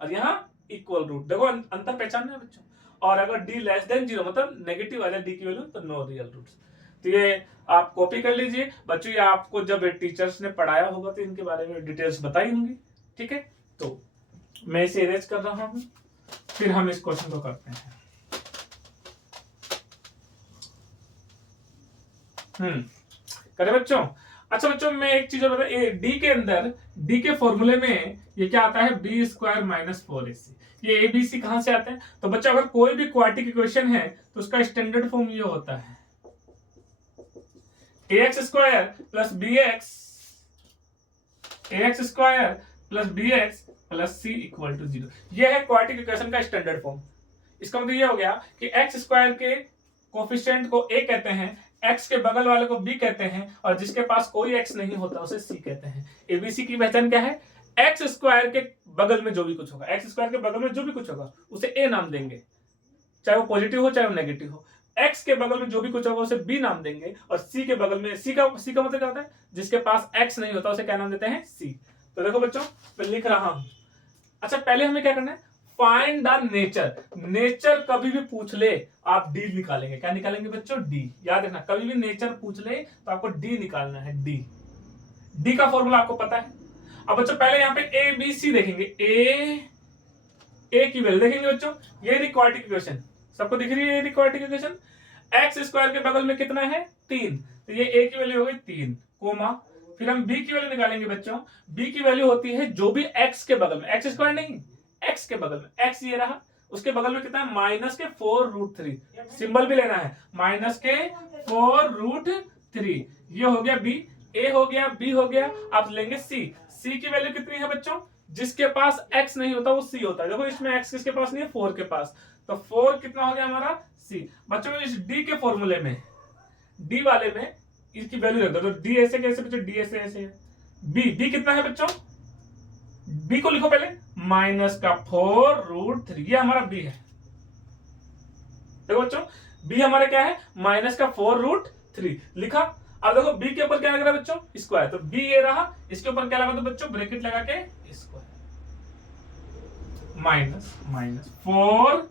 और यहाँ इक्वल रूट। देखो अंतर पहचानना है बच्चों। और अगर डी लेस देन 0 मतलब नेगेटिव आ जाए डी की वैल्यू तो नो रियल रूट्स। तो ये आप कॉपी कर लीजिए बच्चों, ये आपको जब टीचर्स ने पढ़ाया होगा तो इनके बारे में डिटेल्स बताई होंगी, ठीक है। तो मैं इसे इरेज कर रहा हूं, फिर हम इस क्वेश्चन को करते हैं। करे बच्चों। अच्छा बच्चों, मैं एक चीज और बता, डी के अंदर डी के फॉर्मूले में ये क्या आता है? B square minus 4ac। ये एबीसी कहां से आते हैं? तो बच्चों, अगर कोई भी क्वाड्रेटिक इक्वेशन है तो उसका स्टैंडर्ड फॉर्म ये होता है ax square plus bx plus c equal to 0। यह है क्वाड्रेटिक इक्वेशन का स्टैंडर्ड फॉर्म। इसका मतलब ये हो गया कि x स्क्वायर के कोफिशिएंट को a कहते हैं, x के बगल वाले को b कहते हैं, और जिसके पास कोई x नहीं होता उसे c कहते हैं। एबीसी की पहचान क्या है? x स्क्वायर के बगल में जो भी कुछ होगा, x स्क्वायर के बगल में जो भी कुछ होगा उसे a नाम देंगे, चाहे वो पॉजिटिव हो चाहे वो नेगेटिव हो। x के बगल में जो भी कुछ होगा उसे b नाम देंगे, और c के बगल में c का मतलब क्या होता है? जिसके पास x नहीं होता उसे क्या नाम देते हैं? c। तो देखो बच्चों, मैं लिख रहा हूं। अच्छा, पहले हमें क्या करना है? Find the nature. नेचर कभी भी पूछ ले आप डी निकालेंगे। क्या निकालेंगे बच्चों? डी। याद रखना, कभी भी नेचर पूछ ले तो आपको डी निकालना है। डी। डी का फॉर्मूला आपको पता है। अब बच्चों पहले यहाँ पे ए बी सी देखेंगे। ए की वैल्यू देखेंगे बच्चों। ये क्वाड्रेटिक इक्वेशन सबको दिख रही है। ये क्वाड्रेटिक इक्वेशन एक्स स्क्वायर के बगल में कितना है? 3। तो ये ए की वैल्यू हो गई 3 कोमा। फिर हम बी की वैल्यू निकालेंगे बच्चों। बी की वैल्यू होती है जो भी एक्स के बगल में, एक्स स्क्वायर नहीं, एक्स के बगल में, एक्स ये रहा, उसके बगल में कितना है? माइनस के 4√3। सिंबल भी लेना है, माइनस के 4√3। ये हो गया बी। ए हो गया, बी हो गया। आप लेंगे सी। सी की वैल्यू कितनी है बच्चों? जिसके पास x नहीं होता वो c होता है। देखो इसमें x किसके पास नहीं है? 4 के पास। तो 4 कितना हो गया हमारा? c। बच्चों इस d के फॉर्मूले में, d वाले में इसकी वैल्यू रख दो। तो d ऐसे कैसे बच्चों? d ऐसे ऐसे है। b कितना है बच्चों? b को लिखो पहले, माइनस का 4√3। ये हमारा b है। देखो बच्चों b हमारा क्या है? माइनस का 4√3 लिखा। अब देखो b के ऊपर क्या लग रहा है बच्चों? स्क्वायर। तो b ये रहा, इसके ऊपर क्या लगा दो बच्चों? ब्रैकेट लगा के स्क्वायर, माइनस 4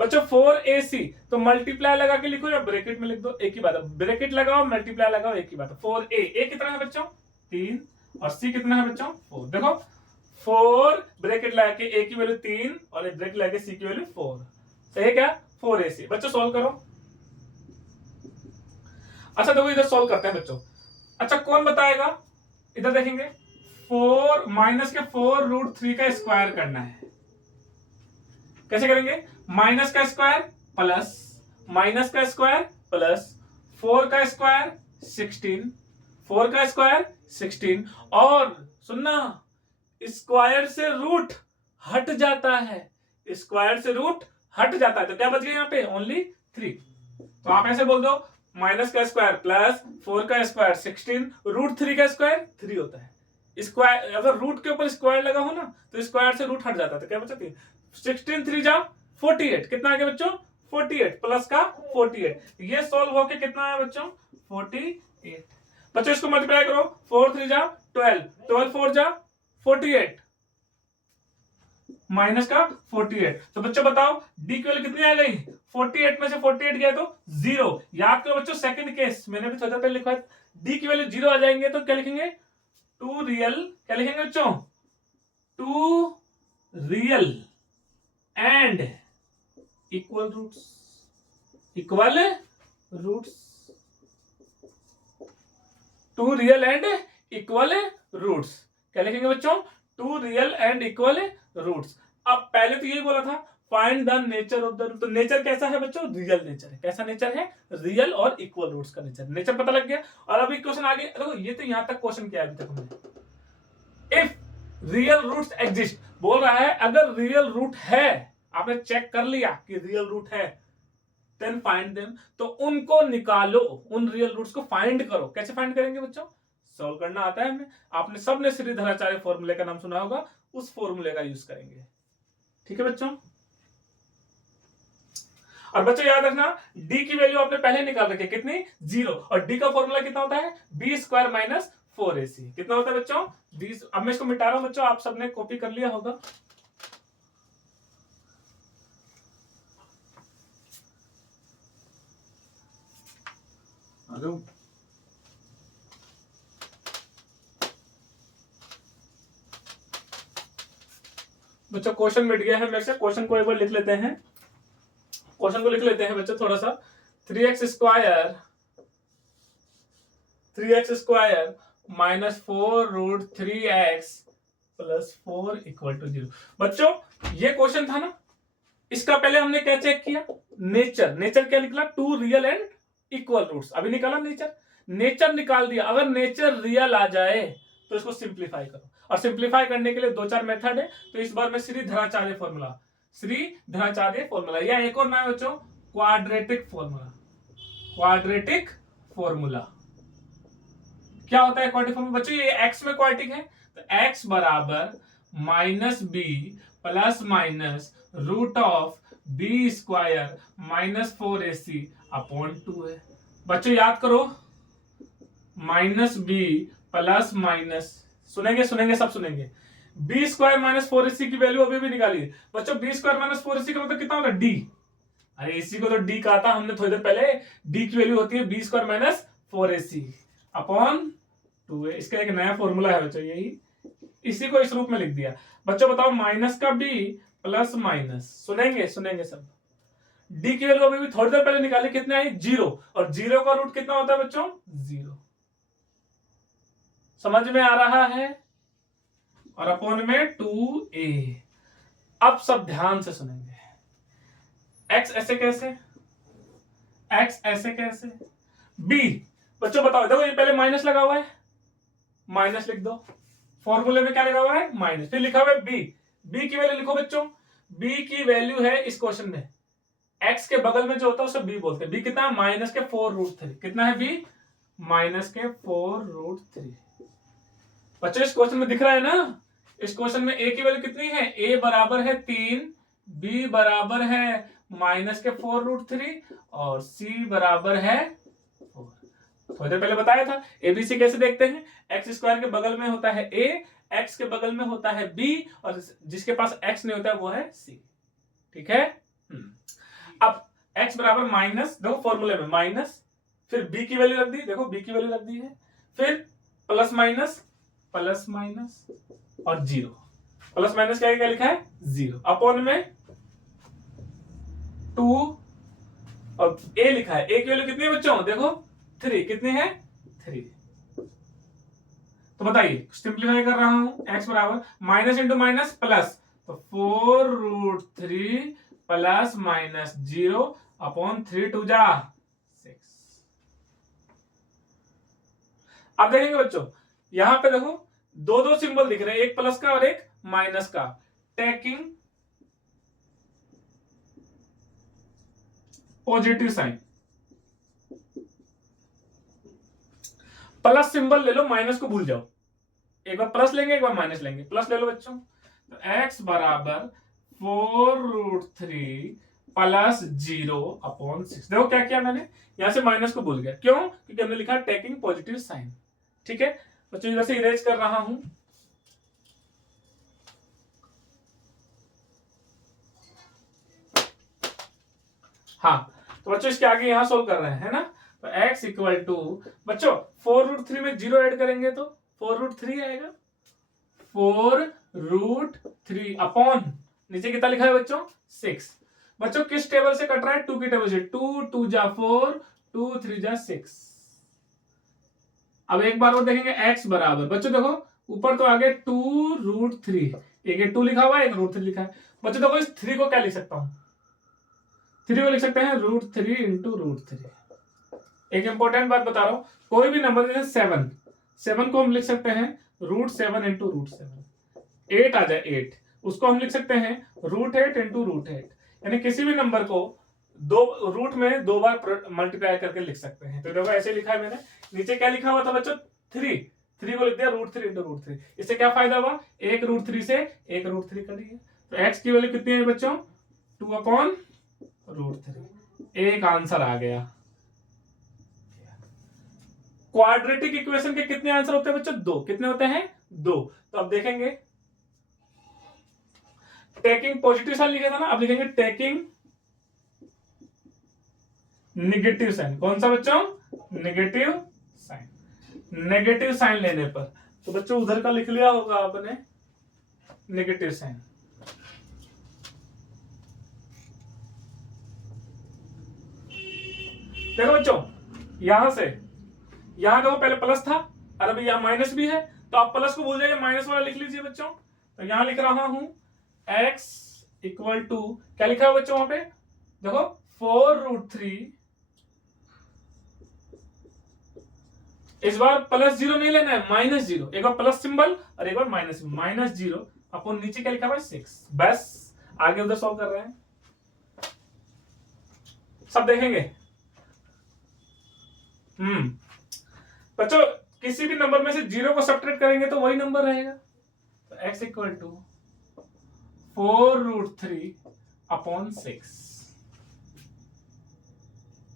बच्चों 4ac। तो मल्टीप्लाई लगा के लिखो या ब्रैकेट में लिख दो, एक ही बात है। ब्रैकेट लगाओ, मल्टीप्लाई लगाओ, एक ही बात है। 4a कितना है बच्चों? 3। और c कितना है बच्चों? 4। देखो 4 ब्रैकेट लगा के a की वैल्यू 3 और ब्रैकेट लगा के c की वैल्यू 4। सही है क्या? 4ac। बच्चों सॉल्व करो। अच्छा देखो इधर सॉल्व करते हैं बच्चों। अच्छा कौन बताएगा? इधर देखेंगे, 4 माइनस के 4√3 का स्क्वायर करना है। कैसे करेंगे? माइनस का स्क्वायर प्लस माइनस का स्क्वायर प्लस 4 का स्क्वायर 16, 4 का स्क्वायर 16। और सुनना, स्क्वायर से रूट हट जाता है, स्क्वायर से रूट हट जाता है। तो क्या बच गया यहाँ पे? ओनली 3। तो आप ऐसे बोल दो, माइनस का स्क्वायर प्लस 4 का स्क्वायर 16, √3 का स्क्वायर 3 होता है। स्क्वायर अगर रूट के ऊपर स्क्वायर लगा हो ना तो स्क्वायर से रूट हट जाता है। तो क्या बचा? 16 3 जा 48। कितना आ गया बच्चों? 48 प्लस का 48। ये सॉल्व होके कितना आया बच्चों? 48। बच्चों इसको मल्टीप्लाई करो, 4 3 जा 12, 12 4 जा 48, माइनस का 48। तो बच्चों बताओ डी की वैल्यू कितनी आ गई? 48 में से 48 गया तो 0। याद करो बच्चों सेकंड केस मैंने भी थोड़ा पहले लिखा है। डी की वैल्यू 0 आ जाएंगे तो क्या लिखेंगे? टू रियल, क्या लिखेंगे बच्चों? Two real and equal roots, equal roots, two real and equal roots. क्या लिखेंगे बच्चों? Two real and equal roots. अब पहले तो यही बोला था find the nature of the, तो नेचर कैसा है बच्चों? रियल नेचर है। कैसा नेचर है? रियल और इक्वल रूट्स का नेचर। नेचर पता लग गया। और अभी क्वेश्चन आगे देखो, ये तो यहां तक क्वेश्चन किया अभी तक हमने। इफ रियल रूट्स एग्जिस्ट, बोल रहा है अगर रियल रूट है, आपने चेक कर लिया कि रियल रूट है, देन फाइंड देम, तो उनको निकालो, उन रियल रूट्स को फाइंड करो। कैसे फाइंड करेंगे बच्चों? सॉल्व करना आता है हमें। आपने सबने श्रीधराचार्य फॉर्मूले का नाम सुना होगा, उस फॉर्मूले का यूज करेंगे। ठीक है बच्चों? और बच्चों याद रखना डी की वैल्यू आपने पहले निकाल रखी है, कितनी? 0। और डी का फॉर्मूला कितना होता है? B square minus 4ac। कितना होता है बच्चों? 20। अब मैं इसको मिटा रहा हूं बच्चों, आप सबने कॉपी कर लिया होगा। बच्चों क्वेश्चन मिट गया है मेरे से, क्वेश्चन को एक बार लिख लेते हैं। क्वेश्चन को लिख लेते हैं बच्चों थोड़ा सा। 3x square minus 4√3x plus 4 equal to 0। बच्चों ये क्वेश्चन था ना, इसका पहले हमने क्या चेक किया? नेचर। नेचर क्या निकला? Two real and equal roots. अभी निकाला नेचर, नेचर निकाल दिया। अगर नेचर रियल आ जाए तो इसको सिंप्लीफाई करो, और सिंप्लीफाई करने के लिए 2-4 मेथड है। तो इस बार में श्रीधराचार्य फॉर्मूला, श्रीधराचार्य फॉर्मूला, या एक और नाम है बच्चों क्वाड्रेटिक फॉर्मूला। क्वाड्रेटिक फॉर्मूला क्या होता है? क्वाड्रेटिक फॉर्मूला बच्चों ये एक्स में क्वाड्रेटिक है, तो एक्स बराबर minus B plus minus root of B square minus 4ac upon 2 है। बच्चों याद करो, माइनस बी प्लस माइनस, सुनेंगे सुनेंगे सब सुनेंगे, बी स्क्वायर माइनस 4ac की वैल्यू अभी भी निकालिए बच्चों। बी स्क्वायर माइनस 4ac का मतलब कितना होगा डी। अरे इसी को तो डी कहा था हमने थोड़ी देर पहले। डी की वैल्यू होती है B square minus 4ac upon 2a। इसका एक नया फॉर्मूला है बच्चों, यही इसी को इस रूप में लिख दिया। बच्चों बताओ माइनस का बी प्लस माइनस, सुनेंगे सुनेंगे सब। डी की वैल्यू अभी भी थोड़ी देर पहले निकाली, कितने आई 0, और 0 का रूट कितना होता है बच्चों 0। समझ में आ रहा है? और अपॉन में 2a। अब सब ध्यान से सुनेंगे। x ऐसे कैसे, x ऐसे कैसे, b बच्चों बताओ। देखो ये पहले माइनस लगा हुआ है, माइनस लिख दो। फॉर्मूले में क्या लिखा हुआ है माइनस, फिर लिखा हुआ है b। b की वैल्यू लिखो बच्चों। b की वैल्यू है इस क्वेश्चन में x के बगल में जो होता है उसे b बोलते हैं। b कितना है माइनस के 4√3। कितना है b माइनस के 4√3। बच्चों इस क्वेश्चन में दिख रहा है ना, इस क्वेश्चन में a की वैल्यू कितनी है, a बराबर है 3, b बराबर है माइनस के 4√3 और c बराबर है 4। थोड़ी देर पहले बताया था एबीसी कैसे देखते हैं। एक्स स्क्वायर के बगल में होता है a, x के बगल में होता है b, और जिसके पास x नहीं होता है वो है c। ठीक है। अब x बराबर माइनस, देखो फॉर्मूले में माइनस, फिर b की वैल्यू रख दी, देखो b की वैल्यू रख दी है, फिर प्लस माइनस और 0। प्लस माइनस क्या क्या लिखा है 0 अपॉन में 2 और a लिखा है। a की वैल्यू कितनी है बच्चों, देखो 3। कितनी है 3। तो बताइए सिंप्लीफाई कर रहा हूं। x बराबर माइनस इंटू माइनस प्लस, तो 4√3 प्लस माइनस 0 अपॉन 3 2 जा 6। अब देखेंगे बच्चों यहां पे देखो दो दो सिंबल दिख रहे हैं, एक प्लस का और एक माइनस का। Taking positive sign, plus symbol ले लो, माइनस को भूल जाओ। एक बार प्लस लेंगे एक बार माइनस लेंगे। प्लस ले लो बच्चों, तो x बराबर 4√3 प्लस 0 अपॉन 6। देखो क्या किया मैंने, यहां से माइनस को भूल गया, क्यों, क्योंकि हमने लिखा टेकिंग पॉजिटिव साइन। ठीक है बच्चों, इधर से इरेज कर रहा हूं। हाँ तो बच्चों इसके आगे यहां सोल्व कर रहे हैं, है ना। तो x इक्वल टू बच्चों 4√3 में 0 ऐड करेंगे तो 4√3 आएगा। 4√3 अपॉन नीचे कितना लिखा है बच्चों 6। बच्चों किस टेबल से कट रहा है, 2 की टेबल से। 2 2 जा 4, 2 3 जा 6। अब एक बार वो देखेंगे x बराबर, बच्चों देखो ऊपर तो आगे 2√3, एक 2 लिखा हुआ है, एक √3 लिखा है। बच्चों देखो इस 3 को क्या लिख सकता हूं, 3 को लिख सकते हैं √3 इंटू √3। एक इंपॉर्टेंट बात बता रहा हूं, कोई भी नंबर जैसे 7 को हम लिख सकते हैं √7 इंटू √7। 8 आ जाए 8, उसको हम लिख सकते हैं √8 इंटू √8। यानी किसी भी नंबर को दो रूट में 2 बार मल्टीप्लाई करके लिख सकते हैं। तो देखो ऐसे लिखा है मैंने। नीचे क्या लिखा हुआ था बच्चों 3 को लिख दिया √3 इंटू √3। इससे क्या फायदा हुआ, एक √3 से एक √3 कर दिया। तो x की वैल्यू कितनी है बच्चों 2 अपॉन √3। एक आंसर आ गया। क्वाड्रेटिक इक्वेशन के कितने आंसर होते हैं बच्चों, 2। कितने होते हैं 2। तो अब देखेंगे टेकिंग पॉजिटिव साइन लिखा था ना, अब लिखेंगे टेकिंग नेगेटिव साइन। कौन सा बच्चों, नेगेटिव साइन। नेगेटिव साइन लेने पर तो बच्चों उधर का लिख लिया होगा आपने नेगेटिव साइन। देखो बच्चों यहां से यहां देखो पहले प्लस था और अभी यहां माइनस भी है, तो आप प्लस को भूल जाइए, माइनस वाला लिख लीजिए बच्चों। तो यहां लिख रहा हूं x इक्वल टू क्या लिखा है बच्चों वहां पे, देखो 4√3। इस बार प्लस 0 नहीं लेना है, -0। एक बार प्लस सिंबल और एक बार माइनस -0 अपन नीचे क्या लिखा हुआ है 6। बस आगे उधर सॉल्व कर रहे हैं, सब देखेंगे। बच्चों किसी भी नंबर में से 0 को सब्ट्रैक्ट करेंगे तो वही नंबर रहेगा। तो x इक्वल टू 4√3 अपॉन 6।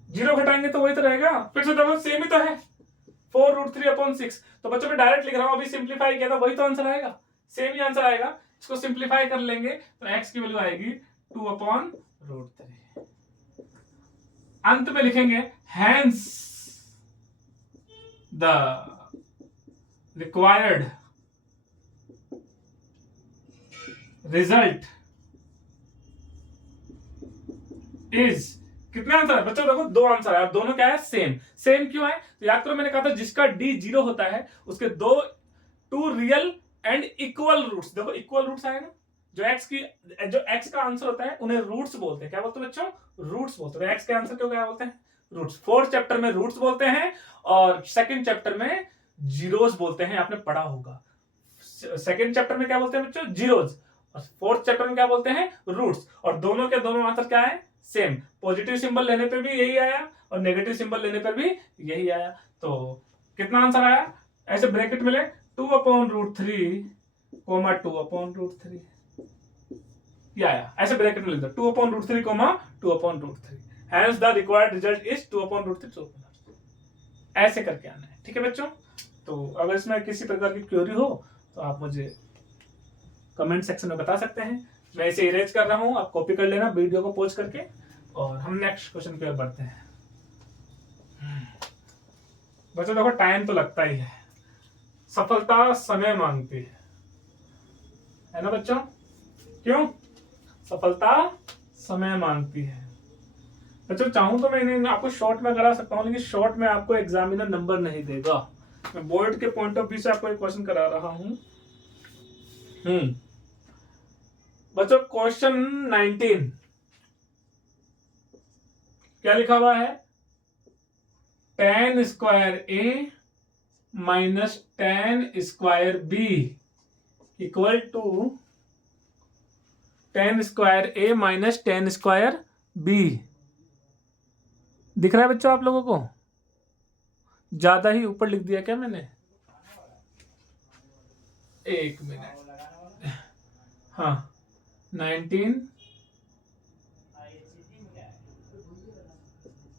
0 घटाएंगे तो वही तो रहेगा। फिर से देखो सेम ही तो है 4√3 अपॉन 6। तो बच्चों मैं डायरेक्ट लिख रहा हूं, अभी सिंप्लीफाई किया था वही तो आंसर आएगा। सेम ही आंसर आएगा। इसको सिंप्लीफाई कर लेंगे तो x की वैल्यू आएगी 2/√3। अंत में लिखेंगे hence the required result is, कितने आंसर है बच्चों? देखो 2 आंसर है, दोनों क्या है? सेम। सेम क्यों है? तो याद करो मैंने कहा था जिसका d 0 होता है उसके two real and equal roots, देखो इक्वल रूट्स आएगा। जो x का आंसर होता है उन्हें रूट्स बोलते हैं। क्या बोलते हैं बच्चों? रूट्स बोलते हैं। x के आंसर क्यों क्या बोलते हैं? रूट्स। 4th चैप्टर में रूट्स बोलते हैं और 2nd चैप्टर में जीरोस बोलते हैं। आपने पढ़ा होगा 2nd चैप्टर में क्या बोलते हैं बच्चों? जीरोस। और 4th चैप्टर में क्या बोलते हैं? रूट्स। और दोनों के दोनों आंसर क्या है? सेम। पॉजिटिव सिंबल लेने पे भी यही आया और नेगेटिव सिंबल लेने पर भी यही आया। तो कितना आंसर आया? ऐसे ब्रैकेट में ले 2/√3, 2/√3 क्या आया? ऐसे ब्रैकेट में लिख दो 2/√3, 2/√3। Hence the required result is 2/√3। ऐसे करके आना है, ठीक है बच्चों? तो अगर इसमें किसी प्रकार की क्वेरी हो तो आप मुझे कमेंट सेक्शन में बता सकते हैं। मैं इसे इरेज कर रहा हूं, आप कॉपी कर लेना वीडियो को पॉज करके, और हम नेक्स्ट क्वेश्चन की ओर बढ़ते हैं। बच्चों देखो टाइम तो लगता ही है, सफलता समय मांगती है ना बच्चों? क्यों? सफलता समय मांगती है। बच्चों चाहूं तो मैं इन्हें आपको शॉर्ट में करा सकता हूं, लेकिन शॉर्ट में आपको एग्जामिनर नंबर नहीं देगा। मैं बोर्ड के पॉइंट ऑफ व्यू से आपको एक क्वेश्चन करा रहा हूं। बच्चों क्वेश्चन 19 क्या लिखा हुआ है? tan square a minus tan square b equal to tan square a minus tan square b। दिख रहा है बच्चों आप लोगों को? ज्यादा ही ऊपर लिख दिया क्या मैंने? एक मिनट। हाँ 19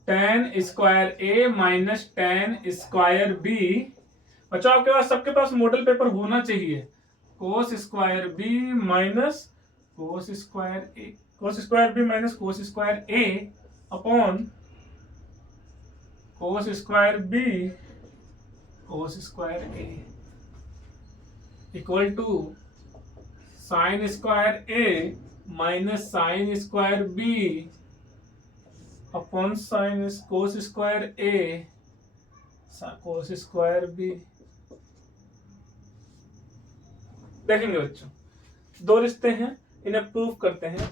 tan square a minus tan square b। बच्चों आपके पास सबके पास मॉडल पेपर होना चाहिए। cos square b minus cos square b minus cos square a upon cos square b cos square a equal to sin square a minus sin square b upon cos square a cos square b। देखेंगे बच्चों, दो रिश्ते हैं, इन्हें प्रूव करते हैं।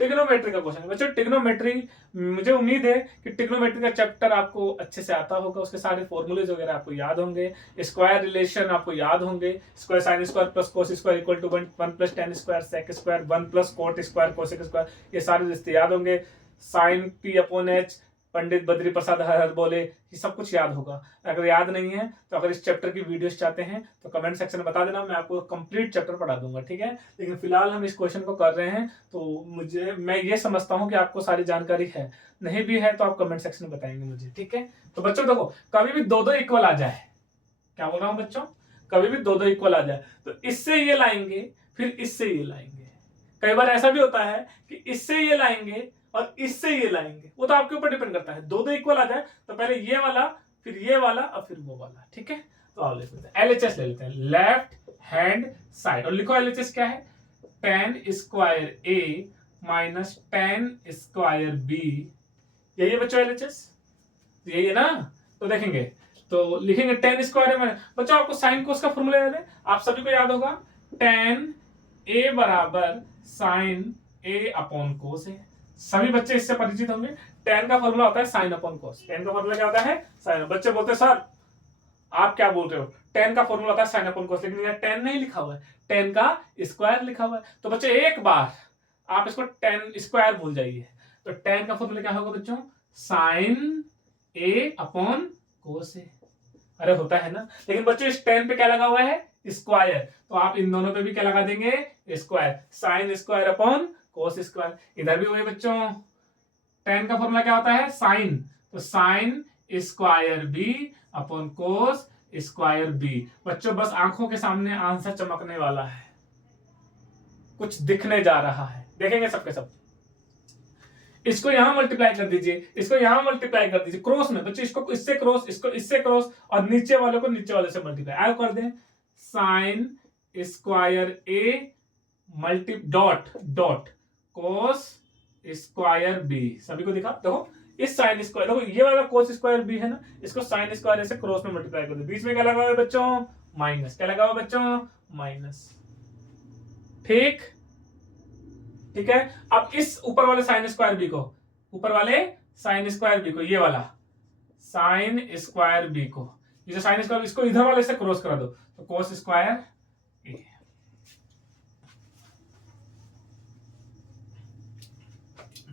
ट्रिग्नोमेट्री का क्वेश्चन है बच्चों। ट्रिग्नोमेट्री, मुझे उम्मीद है कि ट्रिग्नोमेट्री का चैप्टर आपको अच्छे से आता होगा, उसके सारे फॉर्मूलेज वगैरह आपको याद होंगे, स्क्वायर रिलेशन आपको याद होंगे। Square sine square plus cos square equal to 1 plus tan square sec square 1 plus cot square cosec square, ये सारे रिश्ते याद होंगे। Sine p upon h, Pandit Badri Prasad हर हर बोले, ये सब कुछ याद होगा। अगर याद नहीं है तो अगर इस चैप्टर की वीडियोस चाहते हैं तो कमेंट सेक्शन में बता देना, मैं आपको कंप्लीट चैप्टर पढ़ा दूंगा, ठीक है? लेकिन फिलहाल हम इस क्वेश्चन को कर रहे हैं तो मैं ये समझता हूं कि आपको सारी जानकारी है। नहीं भी है तो आप कमेंट सेक्शन में बताएंगे मुझे, ठीक है? तो बच्चों देखो, कभी भी दो इक्वल आ जाए, क्या बोल रहा हूँ बच्चों? कभी भी दो इक्वल आ जाए तो इससे ये लाएंगे फिर इससे ये लाएंगे। कई बार ऐसा भी होता है कि इससे ये लाएंगे और इससे ये लाएंगे, वो तो आपके ऊपर डिपेंड करता है। दो इक्वल आ जाए तो पहले ये वाला फिर ये वाला और फिर वो वाला, ठीक है? तो आओ लेते हैं LHS ले लेते हैं, लेफ्ट हैंड साइड, और लिखो LHS क्या है? tan square a minus tan square b। यही है बच्चों LHS, यही है ना? तो देखेंगे तो लिखेंगे tan स्क्वायर में बच्चों आपको साइन कोस का फॉर्मूला याद है? आप सभी को याद होगा tan a बराबर साइन a अपॉन कोस है। सभी बच्चे इससे परिचित होंगे। tan का फॉर्मूला होता है साइन अपॉन कोस। tan का फॉर्मूला क्या होता है? साइन। बच्चे बोलते हैं सर आप क्या बोल रहे हो, tan का फॉर्मूला होता है साइन अपॉन कोस, लेकिन यहाँ tan नहीं लिखा हुआ है, tan का स्क्वायर लिखा हुआ है। तो बच्चे एक बार आप इसको tan स्क्वायर भूल जाइए, तो tan का फॉर्मूला क्या होगा बच्चों? साइन a अपॉन कोस है। अरे होता है ना? लेकिन बच्चों इस tan पे क्या लगा हुआ है? स्क्वायर, तो आप इन दोनों पे भी क्या लगा देंगे? Square. Sine square upon cos square. इधर भी वही बच्चों, tan का फॉर्मूला क्या होता है? साइन, तो sine square b upon cos square b। बच्चों बस आंखों के सामने आंसर चमकने वाला है। कुछ दिखने जा रहा है। देखेंगे सबके सब। इसको यहां मल्टीप्लाई कर दीजिए, इसको यहां मल्टीप्लाई कर दीजिए क्रॉस में बच्चे, इसको इससे क्रॉस, इसको इससे क्रॉस, और नीचे वाले को नीचे वाले से मल्टीप्लाई। आगे कर दें sine square A multi dot dot cos square B. सभी को दिखा देखो, इस साइन स्क्वायर देखो, ये वाला कोस स्क्वायर बी है ना, इसको साइन स्क्वायर से क्रॉस में मल्टीप्लाई कर दो। बीच में क्या लगा हुआ है बच्चों? माइनस। क्या लगा हुआ बच्चों? माइनस। ठीक ठीक है। अब इस ऊपर वाले साइन स्क्वायर बी को, ऊपर वाले साइन स्क्वायर बी को, ये वाला साइन स्क्वायर बी को, ये जो साइन स्क्वायर, इसको इधर वाले से क्रॉस करा दो तो कोस स्क्वायर ए,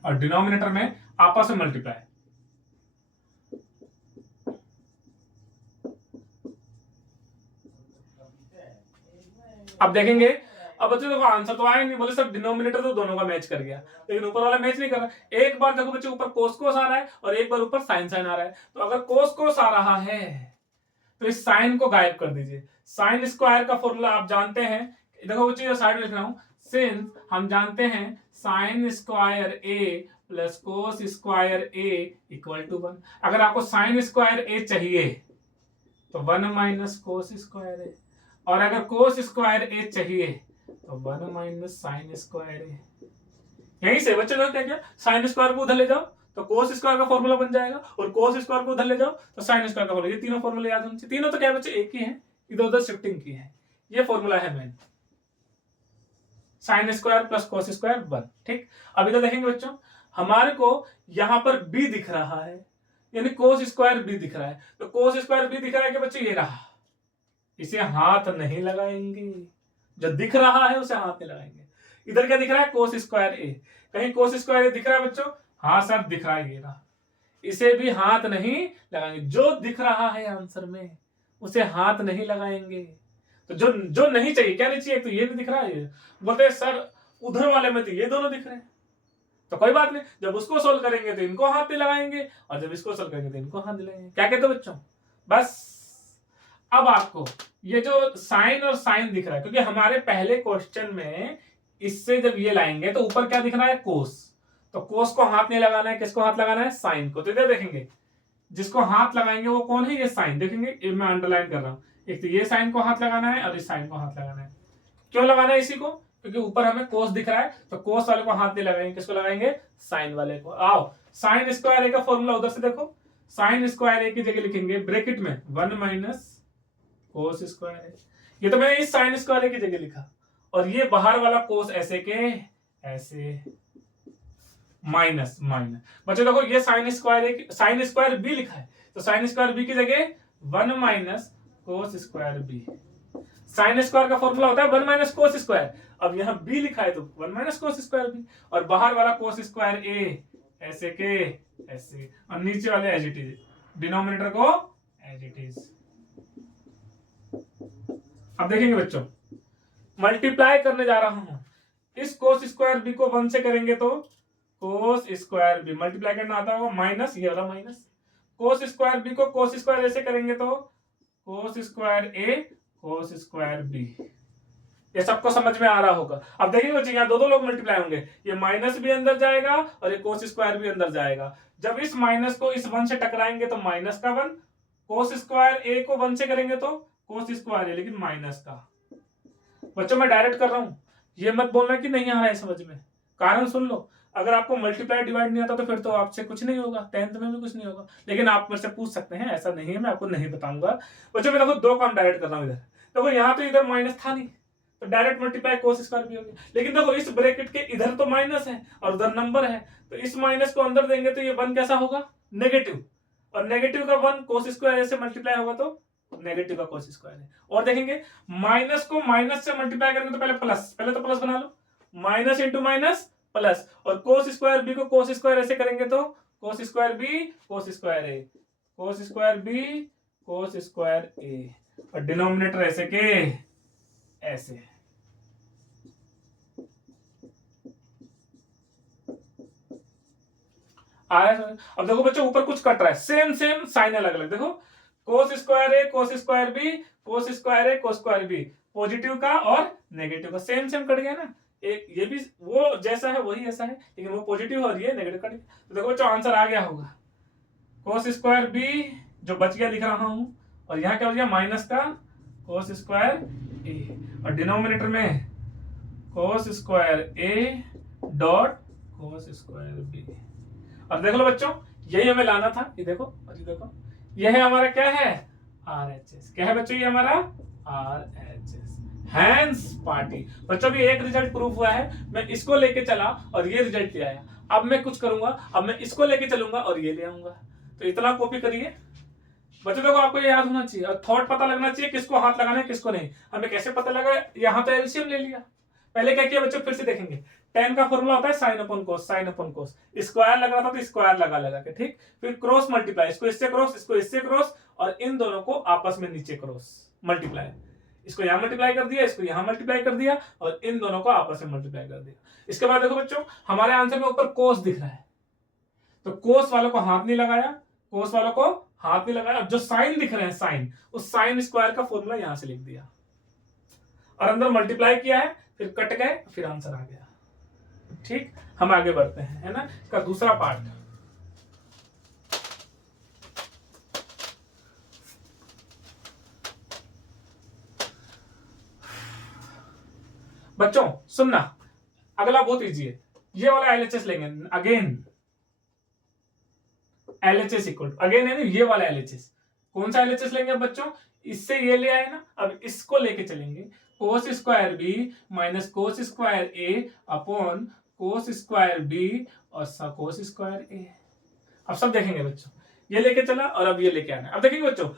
और डिनोमिनेटर में आपस में मल्टीप्लाई। अब देखेंगे, अब बच्चों देखो आंसर तो आया नहीं, बोले सर डिनोमिनेटर तो दोनों का मैच कर गया, लेकिन ऊपर वाला मैच नहीं कर रहा। एक बार देखो बच्चों ऊपर कोस कोस आ रहा है और एक बार ऊपर साइन साइन आ रहा है। तो अगर कोस कोस आ रहा है तो इस साइन को गायब कर दीजिए। साइन स्क्वायर का फॉर्मूला आप जानते हैं, देखो बच्चों साइड में लिख रहा हूं, सिंस हम जानते हैं sine square A plus cos square A equal to 1। अगर आपको साइन स्क्वायर ए चाहिए तो 1 माइनस कोस स्क्वायर ए, और अगर कोस स्क्वायर ए चाहिए तो 1 माइनस साइन स्क्वायर ए। यहीं से बच्चों लोग क्या किया, साइन स्क्वायर को उधर ले जाओ तो कोस स्क्वायर का फॉर्मूला बन जाएगा, और कोस स्क्वायर को उधर ले जाओ तो साइन स्क्वायर का फॉर्मूला। ये तीनों फॉर्मूले याद होने चाहिए। तीनों तो क्या बच्चे एक ही हैं, इधर उधर शिफ्टिंग की है। ये फॉर्मूला है main, sign square plus cos square 1। ठीक, अभी तो देखेंगे बच्चों, हमारे को यहां पर बी दिख रहा है, यानी कोस स्क्वायर बी दिख रहा है। तो कोस स्क्वायर बी दिख रहा है कि बच्चे ये रहा, इसे हाथ नहीं लगाएंगे, जो दिख रहा है उसे हाथ नहीं लगाएंगे। इधर क्या दिख रहा है? कोस स्क्वायर ए। कहीं कोस स्क्वायर ए दिख रहा है बच्चों? हाँ सर दिख रहा है, ये रहा, इसे भी हाथ नहीं लगाएंगे। जो दिख रहा है आंसर में उसे हाथ नहीं लगाएंगे। तो जो जो नहीं चाहिए, क्या नहीं चाहिए, तो ये नहीं दिख रहा है, बोलते हैं सर उधर वाले में तो ये दोनों दिख रहे हैं, तो कोई बात नहीं, जब उसको सोल्व करेंगे तो इनको हाथ नहीं लगाएंगे, और जब इसको सोल्व करेंगे तो इनको हाथ नहीं लगाएंगे। क्या कहते हो बच्चों? बस अब आपको ये जो साइन और साइन दिख रहा है, क्योंकि हमारे पहले क्वेश्चन में इससे जब ये लाएंगे तो ऊपर क्या दिख रहा है? कोस। तो कोस को हाथ नहीं लगाना है, किसको हाथ लगाना है? साइन को। तो इधर देखेंगे, जिसको हाथ लगाएंगे वो कौन है? ये साइन। देखेंगे, ये मैं अंडरलाइन कर रहा हूं, एक तो ये साइन को हाथ लगाना है और इस साइन को हाथ लगाना है। क्यों लगाना है इसी को? क्योंकि ऊपर हमें कोस दिख रहा है, तो कोस वाले को हाथ नहीं लगाएंगे, किसको लगाएंगे? साइन वाले को। आओ, साइन स्क्वायर ए का फॉर्मूला उधर से देखो, साइन स्क्वायर ए की जगह लिखेंगे ब्रैकेट में 1 माइनस कोस स्क्वायर ए। ये तो मैंने इस साइन स्क्वायर ए की जगह लिखा, और ये बाहर वाला कोस ऐसे के ऐसे माइनस माइनस। बच्चों देखो, ये साइन स्क्वायर बी लिखा है, तो साइन स्क्वायर बी की जगह 1 minus cos square B. Sine square का फॉर्मूला होता है 1 माइनस कोस स्क्वायर। अब यहाँ बी लिखा है तो 1 माइनस कोस स्क्वायर बी, और बाहर वाला कोस स्क्वायर ए ऐसे के ऐसे, और नीचे वाले एज इट इज, डिनोमिनेटर को एज इट इज। अब देखेंगे बच्चों, मल्टीप्लाई करने जा रहा हूं, इस कोस स्क्वायर बी को 1 से करेंगे तो कोस स्क्वायर बी, मल्टीप्लाई करना आता होगा, माइनस ये वाला माइनस, कोस स्क्वायर बी को कोस स्क्वायर ए से करेंगे तो cos square A cos square B. ये सबको समझ में आ रहा होगा। अब देखिए बच्चे, यहाँ दो लोग मल्टीप्लाई होंगे, ये माइनस भी अंदर जाएगा और ये कोस स्क्वायर भी अंदर जाएगा। जब इस माइनस को इस 1 से टकराएंगे तो माइनस का 1, कोस स्क्वायर ए को 1 से करेंगे तो कोस स्क्वायर ए, लेकिन माइनस का। बच्चों मैं डायरेक्ट कर रहा हूं, ये मत बोलना कि नहीं आ रहा है समझ में, कारण सुन लो। अगर आपको मल्टीप्लाई डिवाइड नहीं आता तो फिर तो आपसे कुछ नहीं होगा, 10th में भी कुछ नहीं होगा, लेकिन आप मेरे से पूछ सकते हैं, ऐसा नहीं है मैं आपको नहीं बताऊंगा। बच्चों मैं देखो 2 काम डायरेक्ट कर रहा हूं इधर, देखो यहाँ तो इधर माइनस था नहीं, तो डायरेक्ट मल्टीप्लाई कोस स्क्वायर भी हो गया। लेकिन देखो इस ब्रैकेट के इधर तो माइनस है और उधर नंबर है, तो इस माइनस को अंदर देंगे तो ये 1 कैसा होगा? नेगेटिव, और नेगेटिव का 1 कोस स्क्वायर से मल्टीप्लाई होगा तो नेगेटिव का कोस स्क्वायर है। और देखेंगे माइनस को माइनस से मल्टीप्लाई करेंगे तो पहले प्लस, पहले तो प्लस बना लो, माइनस इंटू माइनस प्लस, और कोस स्क्वायर बी को कोस स्क्वायर ऐसे करेंगे तो cos square B cos square A, cos square B cos square A, और डिनोमिनेटर ऐसे के ऐसे। अब देखो बच्चों ऊपर कुछ कट रहा है, सेम सेम साइन अलग अलग। देखो cos square A cos square B cos square A cos square B, positive का और नेगेटिव का सेम सेम कट गया ना, एक ये भी वो जैसा है वही ऐसा है, लेकिन वो पॉजिटिव और ये नेगेटिव का। तो देखो बच्चों आंसर आ गया होगा cos स्क्वायर बी जो बच गया लिख रहा हूं, और यहाँ क्या हो गया माइनस का cos स्क्वायर ए, और डिनोमिनेटर में cos square A dot cos square B. अब देख लो बच्चों यही हमें लाना था, ये देखो और ये देखो, यह है हमारा क्या है RHS। क्या है बच्चों ये हमारा RHS, हैंस पार्टी। बच्चों भी एक रिजल्ट प्रूफ हुआ है, मैं इसको लेके चला और ये रिजल्ट ले आया। अब मैं कुछ करूंगा, अब मैं इसको लेके चलूंगा और ये ले आऊंगा। तो इतना कॉपी करिए बच्चों, देखो आपको ये याद होना चाहिए और थॉट पता लगना चाहिए किसको हाथ लगाना है किसको नहीं। हमें कैसे पता लगा, यहाँ तो एलसीएम ले लिया। पहले क्या किया बच्चों, फिर से देखेंगे। tan का फॉर्मूला होता है साइन अपन कोस, साइन अपन कोस। स्क्वायर लग रहा था तो स्क्वायर लगा के, ठीक। फिर क्रॉस मल्टीप्लाई, इसको इससे क्रॉस, इसको इससे क्रॉस, और इन दोनों को आपस में नीचे क्रॉस मल्टीप्लाई। इसको यहां मल्टीप्लाई कर दिया, इसको यहां मल्टीप्लाई कर दिया, और इन दोनों को आपस में मल्टीप्लाई कर दिया। इसके बाद देखो बच्चों हमारे आंसर में ऊपर कोस दिख रहा है, तो कोस वालों को हाथ नहीं लगाया, कोस वालों को हाथ नहीं लगाया। अब जो साइन दिख रहे हैं साइन, उस साइन स्क्वायर का फॉर्मूला यहां से लिख दिया और अंदर मल्टीप्लाई किया है, फिर कट गए, फिर आंसर आ गया। ठीक, हम आगे बढ़ते हैं, है ना। इसका दूसरा पार्ट, बच्चों सुनना, अगला बहुत इजी है। ये वाला एलएचएस लेंगे अगेन, एलएचएस इक्वल अगेन है ना, ये वाला एलएचएस। कौन सा एलएचएस लेंगे बच्चों, इससे ये ले आए ना, अब इसको लेके चलेंगे। Cos square B minus cos square A upon cos square B और कोस स्क्वायर ए। अब सब देखेंगे बच्चों, ये लेके चला और अब ये लेके आना है। अब देखेंगे बच्चों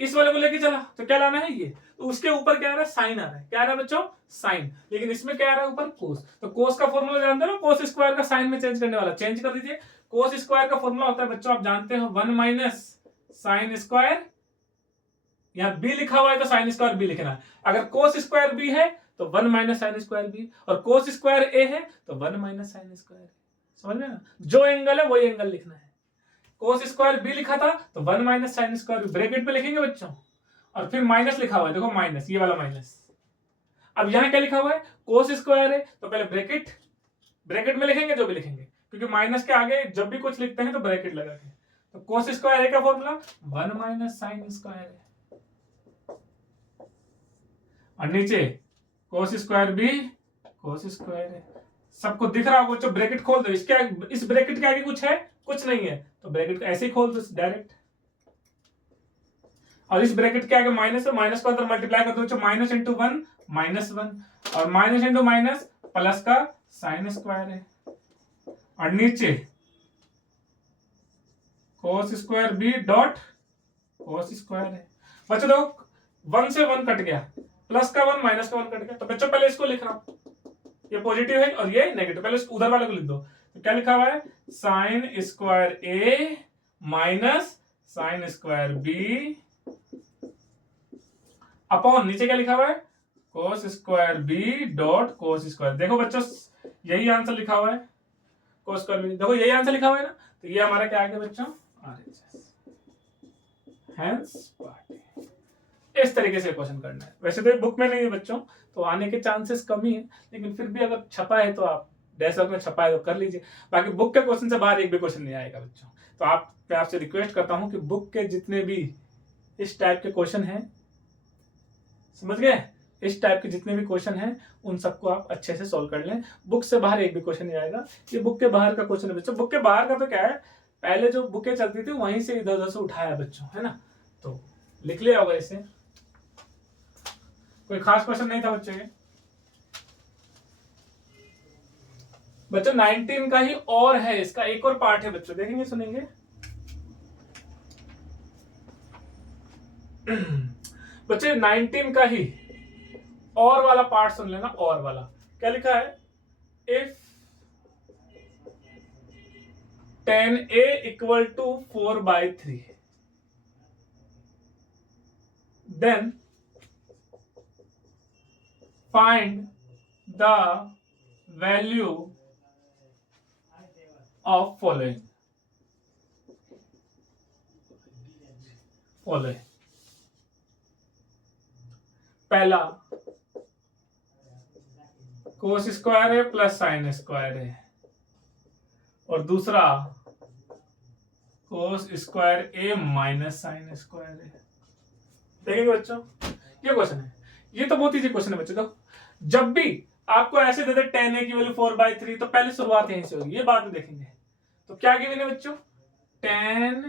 इस वाले को लेके चला तो क्या लाना है ये, तो उसके ऊपर क्या आ रहा है साइन आ रहा है। क्या आ रहा है बच्चों साइन, लेकिन इसमें क्या आ रहा है ऊपर कोस। तो कोस का फॉर्मूला जानते हो ना, कोस स्क्वायर का साइन में चेंज करने वाला, चेंज कर दीजिए। कोस स्क्वायर का फॉर्मूला होता है बच्चों आप जानते हो 1 माइनस साइन स्क्वायर, यहां बी लिखा हुआ है तो साइन स्क्वायर बी लिखना है। अगर कोस स्क्वायर बी है तो 1 माइनस साइन स्क्वायर बी, और कोस स्क्वायर ए है तो 1 माइनस साइन स्क्वायर। समझ में ना, जो एंगल है वही एंगल लिखना है। कोस स्क्वायर बी लिखा था तो 1 माइनस साइन स्क्वायर ब्रैकेट पे लिखेंगे बच्चों, और फिर माइनस लिखा हुआ है, देखो माइनस, ये वाला माइनस। अब यहां क्या लिखा हुआ है कोस स्क्वायर है तो पहले ब्रैकेट, ब्रैकेट में लिखेंगे जो भी लिखेंगे, क्योंकि माइनस के आगे जब भी कुछ लिखते हैं तो ब्रैकेट लगा के। तो कोस स्क्वायर है का फॉर्मूला 1 माइनस साइन स्क्वायर है, और नीचे cos square B cos square है। सबको दिख रहा होगा बच्चों, ब्रैकेट खोल दो, इसके इस ब्रैकेट के आगे कुछ है, कुछ नहीं है, तो ब्रैकेट ऐसे ही खोल दो डायरेक्ट। और इस ब्रैकेट के आगे माइनस है, माइनस को अंदर मल्टीप्लाई कर दो बच्चों, माइनस इंटू 1 माइनस 1, और माइनस इंटू माइनस प्लस का साइन स्क्वायर है, और नीचे cos square B dot cos square है। बच्चों देखो 1 से 1 कट गया, प्लस का 1 माइनस का 1 कट गया। तो बच्चों पहले इसको लिख रहा हूं, ये पॉजिटिव है और ये नेगेटिव, पहले उधर वाले को लिख दो। तो क्या लिखा हुआ है sine square A minus sine square B upon नीचे क्या लिखा हुआ है cos square B dot cos square. देखो बच्चों यही आंसर लिखा हुआ है, कोस स्क्वायर बी, देखो यही आंसर लिखा हुआ है ना, तो ये हमारा क्या आ गया बच्चों RHS, हैंस पार्टी। इस तरीके से क्वेश्चन करना है। वैसे तो बुक में नहीं है बच्चों, तो आने के चांसेस कम ही है, लेकिन फिर भी अगर छपा है तो आप डेस्क में छपा है तो कर लीजिए। बाकी बुक के क्वेश्चन से बाहर एक भी क्वेश्चन नहीं आएगा बच्चों। तो मैं आपसे रिक्वेस्ट करता हूं कि बुक के जितने भी इस टाइप के क्वेश्चन हैं, समझ गए, इस टाइप के जितने भी क्वेश्चन हैं उन सबको आप अच्छे से सॉल्व कर लें। बुक से बाहर एक भी क्वेश्चन नहीं आएगा। ये बुक के बाहर का क्वेश्चन है बच्चों। बुक के बाहर का तो क्या है, पहले जो बुकें चलती थी वहीं से इधर उधर से उठाया बच्चों, है ना। तो लिख लिया होगा इसे, कोई खास क्वेश्चन नहीं था बच्चों ये। बच्चों 19 का ही और है, इसका एक और पार्ट है बच्चों, देखेंगे सुनेंगे। बच्चे 19 का ही और वाला पार्ट सुन लेना। और वाला क्या लिखा है, if 10a equal to 4/3 then find the value of following. पहला कोस स्क्वायर है प्लस साइन स्क्वायर है, और दूसरा cos square A minus sine square है। देखेंगे बच्चों, ये क्वेश्चन है, ये तो बहुत इजी क्वेश्चन है बच्चों। तो जब भी आपको ऐसे दे दे tan a की वैल्यू 4/3, तो पहले शुरुआत यहीं से होगी, ये बाद में देखेंगे। तो क्या गिवन है बच्चों, tan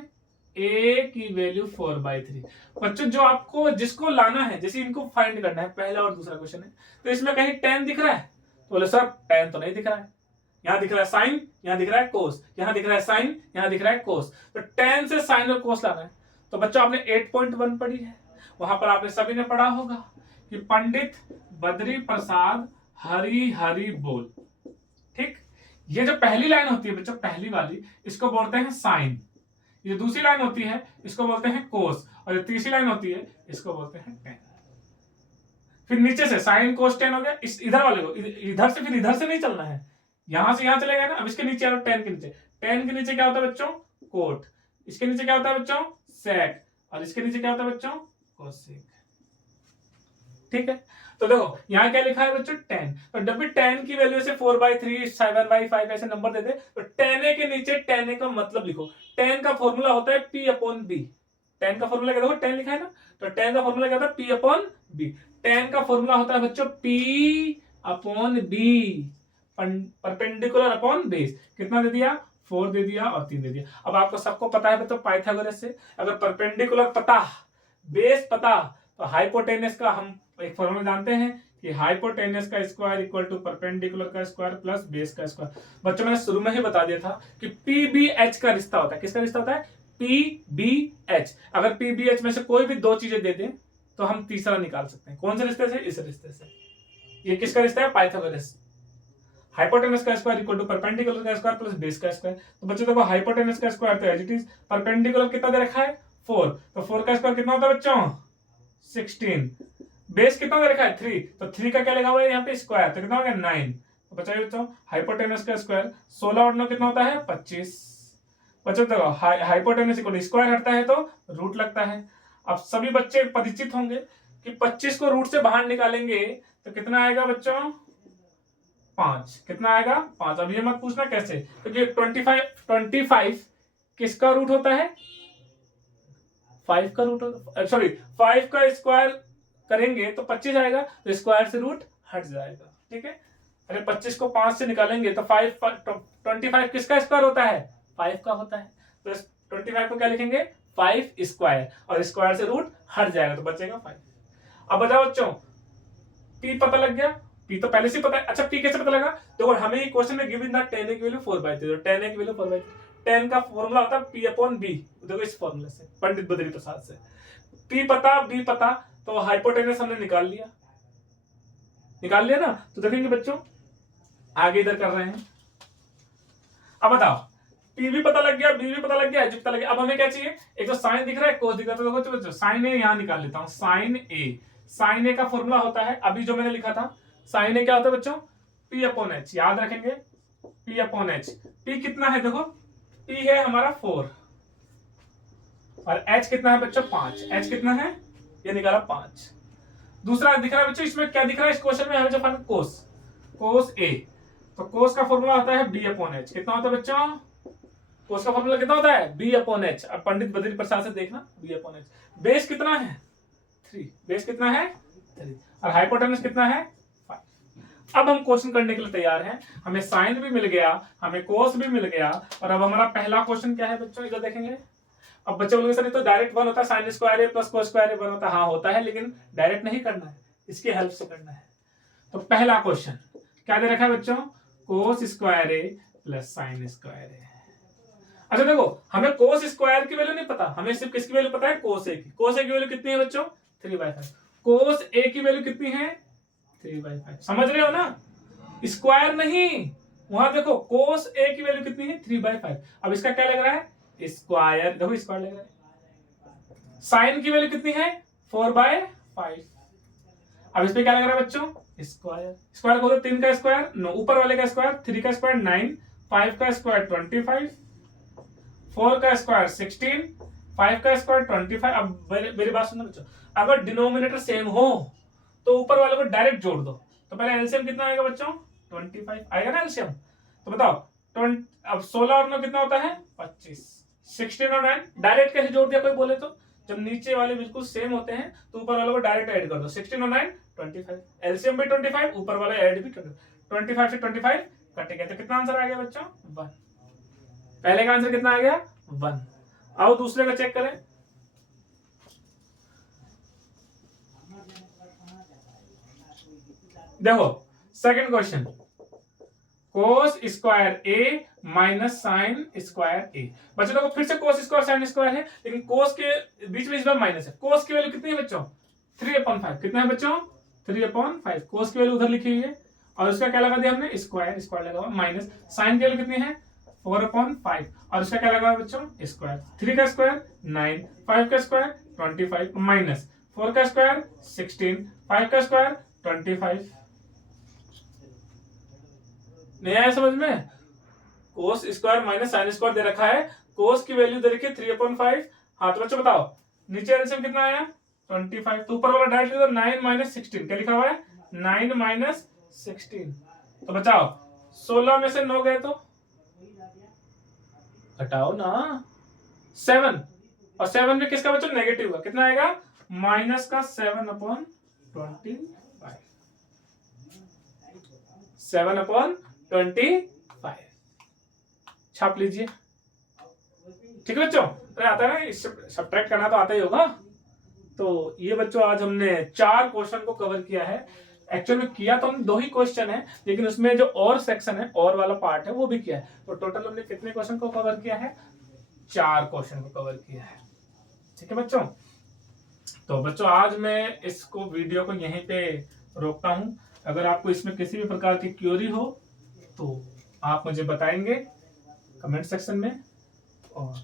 a की वैल्यू 4/3। बच्चों जो आपको जिसको लाना है, जैसे इनको फाइंड करना है, पहला और दूसरा क्वेश्चन है, तो इसमें कहीं tan दिख रहा है? तो बोले सर tan तो नहीं दिख रहा है, यहां दिख रहा है साइन, यहां दिख रहा है कोस, यहां दिख रहा है साइन, यहां दिख रहा है कोस। तो tan से साइन और कोस लाना है। तो बच्चों आपने 8.1 पढ़ी है, वहां पर आपने सभी ने पढ़ा होगा कि पंडित बद्री प्रसाद हरी हरी बोल। ठीक, ये जो पहली लाइन होती है बच्चों, पहली वाली, इसको बोलते हैं साइन। ये दूसरी लाइन होती है, इसको बोलते हैं कोस, और ये तीसरी लाइन होती है, इसको बोलते हैं टेन। फिर नीचे से साइन कोस टेन हो गया, इस इधर वाले को इधर से, फिर इधर से नहीं चलना है, यहां से यहां चलेगा ना। अब इसके नीचे आओ, टेन के नीचे, टेन के नीचे क्या होता है बच्चों, कोट, इसके नीचे क्या होता है बच्चों, सेक, और इसके नीचे क्या होता है बच्चों, कोसेक। ठीक है, तो देखो यहां क्या लिखा है बच्चों, tan। तो जब भी tan की वैल्यू से 4/3 7/5 ऐसे नंबर दे दे, तो tan a के नीचे tan a का मतलब लिखो। tan का फॉर्मूला होता है P/B। tan का फॉर्मूला क्या, देखो tan लिखा है ना, तो tan का फॉर्मूला क्या होता है, P/B। tan का फॉर्मूला होता है बच्चों P/B, परपेंडिकुलर अपॉन बेस। कितना दे दिया, 4 दे दिया और 3 दे दिया। अब आपको सबको पता है बच्चों पाइथागोरस से, अगर परपेंडिकुलर पता, बेस पता, तो हाइपोटेनस का हम एक फॉर्मूला जानते हैं कि हाइपोटेनस का स्क्वायर इक्वल टू परपेंडिकुलर का स्क्वायर प्लस बेस का स्क्वायर। बच्चों मैंने शुरू में ही बता दिया था कि PBH का रिश्ता होता है। किसका रिश्ता होता है, PBH। अगर PBH में से कोई भी दो चीजें दे दें तो हम तीसरा निकाल सकते हैं। कौन से रिश्ते से, इस रिश्ते से। ये किसका रिश्ता है, पाइथागोरस। हाइपोटेनस का स्क्वायर इक्वल टू परपेंडिकुलर का स्क्वायर प्लस बेस का स्क्वायर। तो बच्चों देखो हाइपोटेनस का स्क्वायर तो एज इट इज, परपेंडिकुलर कितना दे रखा है 4, तो 4 का स्क्वायर कितना होता है बच्चों 16, बेस कितना दे रखा है 3, तो 3 का क्या लगा हुआ है यहाँ पे स्क्वायर, तो कितना हो गया 9। तो बच्चों बच्चों हाइपोटेनस का स्क्वायर 16 और 9 कितना होता है 25। बच्चों देखो हाइपोटेनस इक्वल स्क्वायर हटता है तो रूट लगता है। अब सभी बच्चे परिचित होंगे कि 25 को रूट से बाहर निकालेंगे तो कितना आएगा बच्चों 5। कितना आएगा 5। अब ये मत पूछना कैसे, क्योंकि 25 किसका रूट होता है, 5 का रूट होता, सॉरी 5 का स्क्वायर करेंगे तो 25 आएगा, तो स्क्वायर से रूट हट जाएगा। ठीक है, अरे 25 को 5 से निकालेंगे तो 25 किसका स्क्वायर होता है 5 का होता है, तो 25 को क्या लिखेंगे 5 स्क्वायर, और स्क्वायर से रूट हट जाएगा तो बचेगा 5। अब बताओ बच्चों P पता लग गया, P तो पहले से पता है। अच्छा P कैसे पता लगा, देखो हमें क्वेश्चन में गिवन था tan a की वैल्यू 4/3, तो tan a की वैल्यू 4/3, tan का फॉर्मूला होता है P/B। देखो इस फॉर्मूले से, पंडित बद्री प्रसाद से। P पता, B पता, तो हाइपोटेनस हमने निकाल लिया ना। तो देखेंगे बच्चों आगे इधर कर रहे हैं। अब बताओ P भी पता लग गया, B भी पता लग गया, H भी पता लग गया। अब हमें क्या चाहिए, एक तो साइन दिख रहा है, कोस दिख रहा है, तो देखो साइन ए यहां निकाल लेता हूं। साइन ए का फॉर्मूला होता है, अभी जो मैंने लिखा था, साइन ए क्या होता है बच्चों P/H, याद रखेंगे P/H। P कितना है देखो, P है हमारा 4 और H कितना है बच्चों 5। H कितना है, ये निकाला 5। दूसरा दिख रहा है बच्चों, इसमें क्या दिख रहा है, इस क्वेश्चन में हमें जो फाइंड कोस ए, तो कोस का फॉर्मूला होता है B/H। कितना होता है बच्चों, कोस का फॉर्मूला कितना होता है B/H। अब पंडित बद्री प्रसाद से देखना B/H। बेस कितना है 3, बेस कितना है 3, और हाइपोटेनस कितना है 5। अब हम क्वेश्चन करने के लिए तैयार हैं। हमें साइन भी मिल गया, हमें कोस भी मिल गया, और अब हमारा पहला क्वेश्चन क्या है बच्चों, इधर देखेंगे। अब बच्चे बोलेंगे सर तो डायरेक्ट 1 होता है, sine square A plus cos square ए 1 होता है। हाँ होता है, लेकिन डायरेक्ट नहीं करना है, इसकी हेल्प से करना है। तो पहला क्वेश्चन क्या दे रखा है बच्चों, कोस square A plus sine square ए। अच्छा देखो हमें कोस स्क्वायर की वैल्यू नहीं पता, हमें सिर्फ किसकी वैल्यू पता है, कोस ए की। कोस ए की वैल्यू कितनी है बच्चों 3/5। कोस ए की वैल्यू कितनी है 3/5। समझ रहे हो ना, स्क्वायर नहीं, वहां देखो कोस ए की वैल्यू कितनी है 3/5। अब इसका क्या लग रहा है स्क्वायर, देखो स्क्वायर लग रहा है। साइन की वैल्यू कितनी है 4/5। अब इस पे क्या लग रहा है बच्चों स्क्वायर। स्क्वायर खोलो, 3 का स्क्वायर 9, ऊपर वाले का स्क्वायर 3 का स्क्वायर 9, 5 का स्क्वायर 25, 4 का स्क्वायर 16, 5 का स्क्वायर 25। अब मेरी बात सुनो बच्चों, अगर डिनोमिनेटर सेम हो तो ऊपर वाले को डायरेक्ट जोड़ दो, तो पहले एलसीएम कितना आएगा बच्चों 25 आएगा ना एलसीएम। तो बताओ 20 अब 16 और 9 कितना होता है 25, 16 और 9 डायरेक्ट कैसे जोड़ दिया कोई बोले तो, जब नीचे वाले बिल्कुल सेम होते हैं तो ऊपर वाले को डायरेक्ट ऐड कर दो, 16 और 9 25, एलसीएम भी 25 ऊपर वाला ऐड भी 25 से 25 कटेगा तो कितना आंसर आ गया बच्चों 1। पहले का आंसर कितना आ गया 1। आओ दूसरे का चेक करें। देखो second question, cos square A minus sine square ए। बच्चों देखो फिर से कोस स्क्वायर साइन स्क्वायर है, लेकिन कोस के बीच में इस बार माइनस है। कोस की वैल्यू कितनी है बच्चों 3/5, कितना है बच्चों 3/5, कोस की वैल्यू उधर लिखी हुई है और उसका क्या लगा दिया हमने स्क्वायर, स्क्वायर लगा हुआ, माइनस साइन की वैल्यू कितनी है 4/5 और उसका क्या लगा बच्चों स्क्वायर, 3 का स्क्वायर 9, 5 का स्क्वायर 25 माइनस 4 का स्क्वायर 16, 5 का स्क्वायर 25। नहीं आया समझ में, cos square minus sine square दे रखा है, कोस की वैल्यू दे रखी है 3/5। हाँ तो बच्चों बताओ नीचे एलसीएम कितना आया 25, तो ऊपर वाला डायरेक्ट लिखो 9 माइनस 16, क्या लिखा हुआ है 9 माइनस 16। तो बचाओ 16 में से 9 गए तो घटाओ ना 7, और 7 में किसका बच्चों नेगेटिव का, कितना आएगा माइनस का 7/25, 7/25 छाप लीजिए। ठीक है बच्चों, आता है ना सब्ट्रैक्ट करना तो आता ही होगा। तो ये बच्चों आज हमने 4 क्वेश्चन को कवर किया है। एक्चुअल में किया तो हम 2 ही क्वेश्चन है, लेकिन उसमें जो और सेक्शन है और वाला पार्ट है वो भी किया है। तो टोटल हमने कितने क्वेश्चन को कवर किया है 4 क्वेश्चन को कवर किया है। ठीक है बच्चों, तो बच्चों आज मैं इसको वीडियो को यहीं पे रोकता हूं। अगर आपको इसमें किसी भी प्रकार की क्वेरी हो तो आप मुझे बताएंगे कमेंट सेक्शन में, और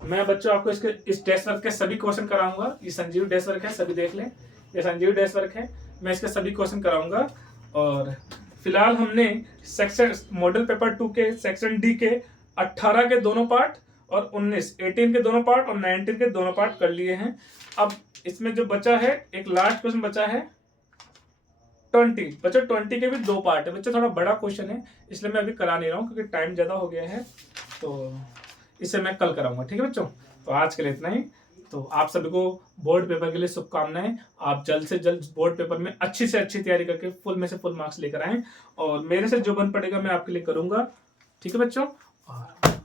मैं बच्चों आपको इसके इस टेस्ट वर्क के सभी क्वेश्चन कराऊंगा। ये संजीव टेस्ट वर्क है, सभी देख लें, ये संजीव टेस्ट वर्क है, मैं इसके सभी क्वेश्चन कराऊंगा। और फिलहाल हमने सेक्शन मॉडल पेपर 2 के सेक्शन डी के 18 के दोनों पार्ट और 18 के दोनों पार्ट और 19 के दोनों पार्ट कर लिए हैं। अब इसमें जो बचा है एक लास्ट क्वेश्चन बचा है 20। बच्चों 20 के भी 2 पार्ट है। बच्चों थोड़ा बड़ा क्वेश्चन है इसलिए मैं अभी करा नहीं रहा हूँ क्योंकि टाइम ज्यादा हो गया है, तो इसे मैं कल कराऊंगा। ठीक है बच्चों, तो आज के लिए इतना ही। तो आप सभी को बोर्ड पेपर के लिए शुभकामनाएं। आप जल्द से जल्द बोर्ड पेपर में अच्छी से अच्छी तैयारी करके फुल में से फुल मार्क्स लेकर आएं, और मेरे से जो बन पड़ेगा मैं आपके लिए करूंगा। ठीक है बच्चों, और